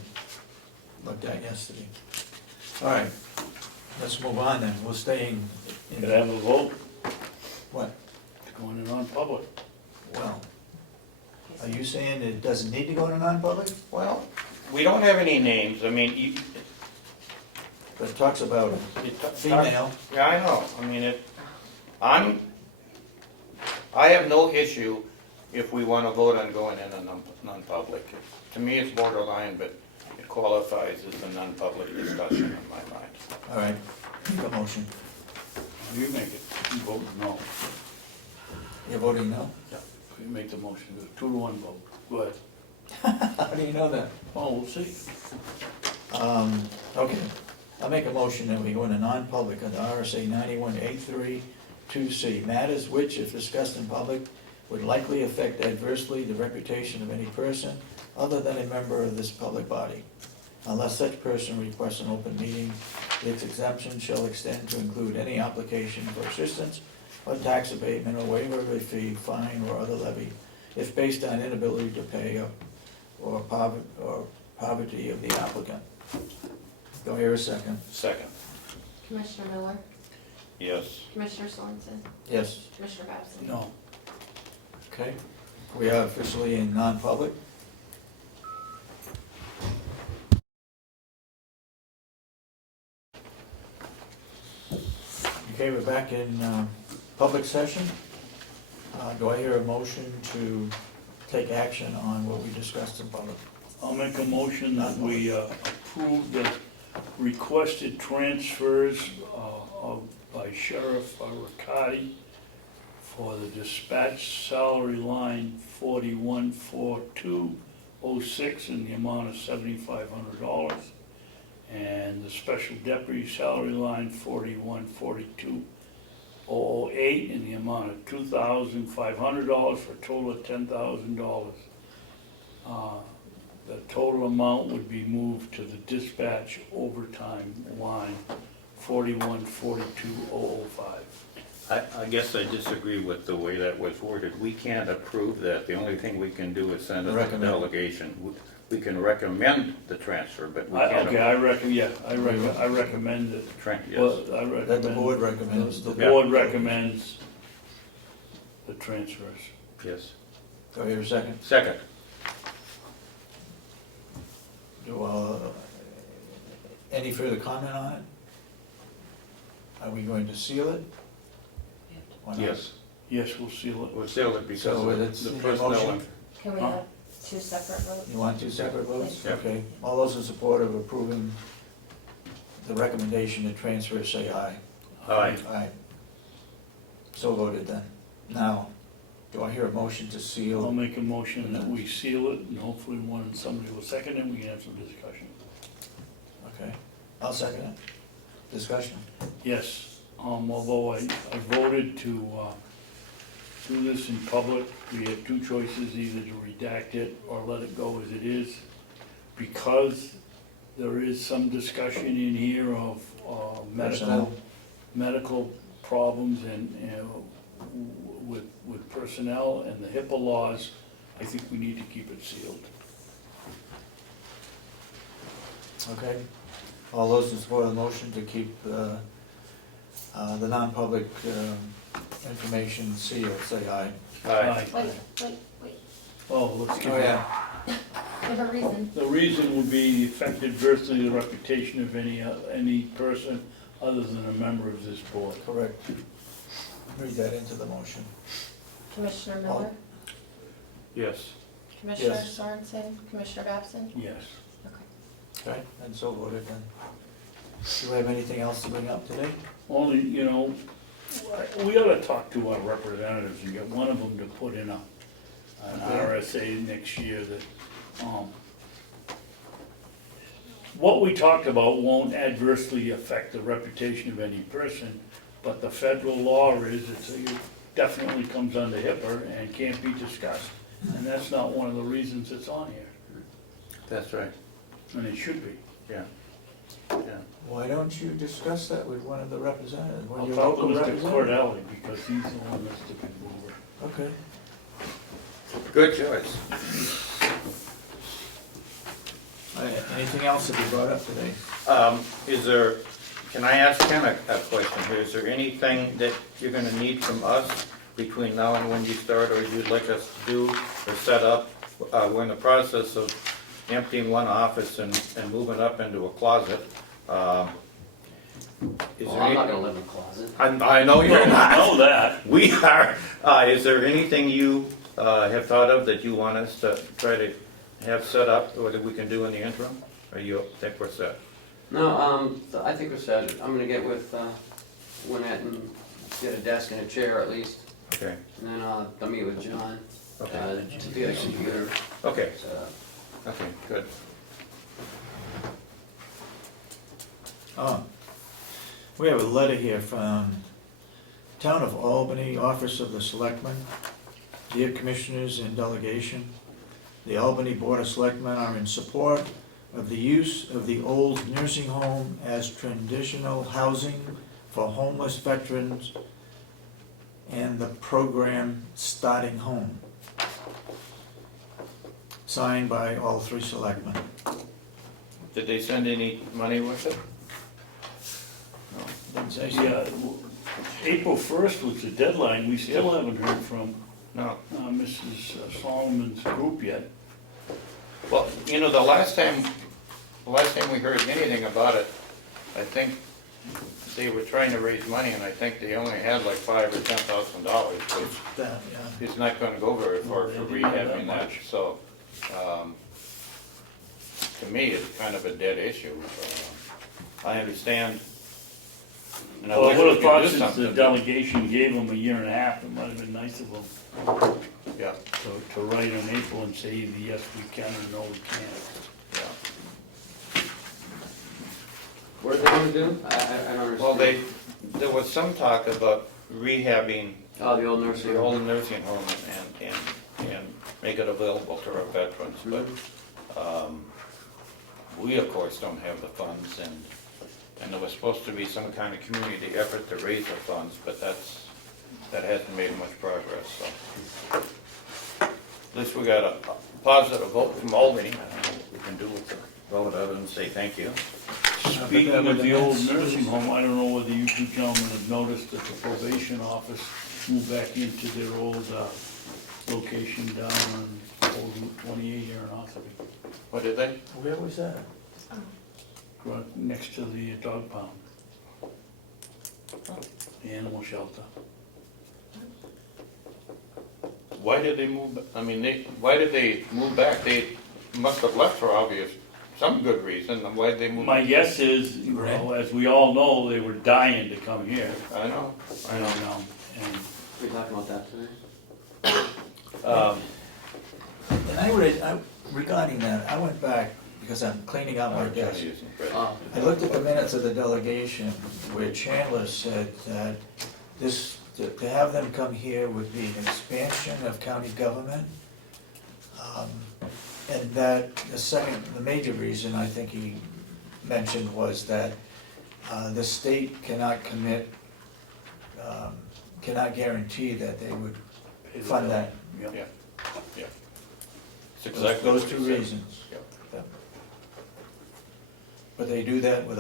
looked at yesterday. All right, let's move on then. We'll stay in. Could I have a vote What? to go into non-public? Well, are you saying it doesn't need to go to non-public? Well, we don't have any names, I mean, But it talks about female. Yeah, I know, I mean, I have no issue if we wanna vote on going in a non-public. To me, it's borderline, but it qualifies as a non-public discussion in my mind. All right, make a motion. You make it, you vote no. You're voting no? You make the motion, 2-1 vote. Go ahead. How do you know that? Oh, we'll see. Okay, I'll make a motion that we go into non-public under RSA 91A3 2C. Matters which, if discussed in public, would likely affect adversely the reputation of any person other than a member of this public body. Unless such person requests an open meeting, its exemption shall extend to include any application for assistance or tax abatement or waiver of a fee, fine, or other levy, if based on inability to pay or poverty of the applicant. Do I hear a second? Second. Commissioner Miller, Yes. Commissioner Sorensen, Yes, Commissioner Babson. No. okay. We are officially in non-public. Okay, we're back in public session. Do I hear a motion to take action on what we discussed in public? I'll make a motion that we approve the requested transfers by Sheriff Riccardi for the dispatch salary line 414206 in the amount of $7,500, and the special deputy salary line 414208 in the amount of $2,500 for a total of $10,000. The total amount would be moved to the dispatch overtime line 414205. I guess I disagree with the way that was worded. We can't approve that. The only thing we can do is send it to the Recommend. delegation. We can recommend the transfer, but we can't. Okay, I recommend it. Yes. Well, I That the board recommends. The board recommends the transfers. Yes. Do I hear a second? Second. Any further comment on it? Are we going to seal it? Or not? Yes. Yes, we'll seal it. We'll seal it because So of it's the in personnel. motion? Can we have two separate votes? You want two separate votes? Yep. Okay. All those in support of approving the recommendation to transfer, say aye. Aye. Aye. So voted then. Now, do I hear a motion to I'll seal? make a motion that we seal it, and hopefully somebody will second it, we can have some discussion. Okay, I'll second it. Discussion? Yes, although I voted to do this in public, we had two choices, either to redact it or let it go as it is. Because there is some discussion in here of Personnel. medical problems and with personnel and the HIPAA laws, I think we need to keep it sealed. Okay. All those in support of the motion to keep the non-public information sealed, say aye. Aye. Wait, Oh, let's keep Oh, it. yeah. give a reason. The reason would be affect adversely the reputation of any person other than a member of this board. Correct. Read that into the motion. Commissioner Miller, Yes. Commissioner Yes. Sorensen, Commissioner Babson? Yes. Okay, and so voted then. Do we have anything else to bring up today? Only, we ought to talk to our representatives and get one of them to put in an RSA next year that, what we talked about won't adversely affect the reputation of any person, but the federal law is it definitely comes under HIPAA and can't be discussed. And that's not one of the reasons it's on here, That's right, and it should be. yeah. Why don't you discuss that with one of the representatives, one I'll of your talk to local Mr. representatives? Cordelli, because he's the one that's the big mover. Okay. Good choice. Anything else to be brought up today? Is there, can I ask Ken a question here? Is there anything that you're gonna need from us between now and when you start, or you'd like us to do or set up? We're in the process of emptying one office and moving up into a closet. Is Well, there I'm not any- gonna live in a closet. I know you're I not. know that. We are. Is there anything you have thought of that you want us to try to have set up, or that we can do in the interim? Or you think we're set? No, I think we're set. I'm gonna get with Lynette and get a desk and a chair at least, Okay, and then I'll meet with John okay, to get a computer okay, set up. okay, good. Oh, we have a letter here from Town of Albany, Office of the Selectmen. Dear Commissioners and Delegation, the Albany Board of Selectmen are in support of the use of the old nursing home as transitional housing for homeless veterans and the program Starting Home. Signed by all three selectmen. Did they send any money with it? Didn't say so. Yeah, April 1st was the deadline, we still haven't heard from No. Mrs. Solomon's group yet. Well, you know, the last time we heard anything about it, I think they were trying to raise money, and I think they only had like $5,000 or $10,000, which That, yeah. is not gonna go very far for No, they didn't have that rehabbing that, much. so, to me, it's kind of a dead issue. I understand. And Well, I wish would we have could thought do since the something, but- delegation gave them a year and a half, it might have been nice of them Yeah, to write in April and say either yes, we can, or no, we can't. yeah. What are they gonna do? I don't understand. Well, there was some talk about rehabbing Oh, the old nursery. the old nursing home and make it available to our veterans, but, we of course don't have the funds, and there was supposed to be some kind of community effort to raise the funds, but that hasn't made much progress, so. At least we got a positive vote from Albany, I don't know what we can do with the vote other than say thank you. Speaking of the old nursing home, I don't know whether you two gentlemen have noticed that the probation office moved back into their old location down on Old Route 28 here in Ossipee, What did they? Where was that? right next to the dog pound, the animal shelter. Why did they move, why did they move back? They must have left for some good reason, and why did they move? My guess is, you know, as we all know, they were dying to come here. I know. I don't know, and We talking about that today? And regarding that, I went back, because I'm cleaning out my desk. Oh, I looked at the minutes of the delegation where Chandler said that to have them come here would be an expansion of county government. And that the major reason I think he mentioned was that the state cannot guarantee that they would fund that. Yeah, yeah. It's exactly Those what two he said. reasons. Yep. Yep. But they do that with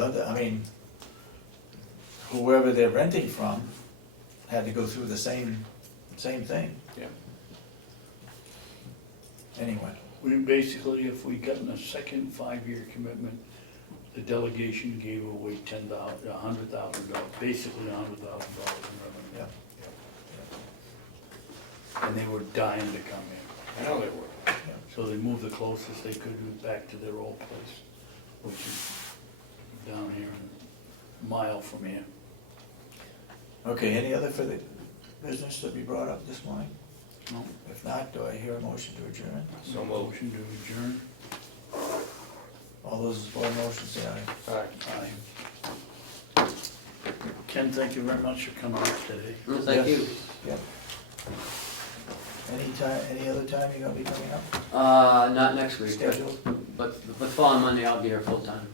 whoever they're renting from had to go through the same thing. Yeah. Anyway, we basically, if we got in a second 5-year commitment, the delegation gave away $100,000, basically $100,000 in revenue. yeah. And they were dying to come here. I know they were. So they moved the closest they could back to their old place, which is down here, a mile from here. Okay, any other further business to be brought up this morning? No. If not, do I hear a motion to adjourn? So moved. Motion to adjourn. All those in support of the motion say aye. Aye. Ken, thank you very much for coming out today. Thank you. Yep. Any other time you're gonna be coming up? Not next week, Scheduled? but following Monday I'll be here full time.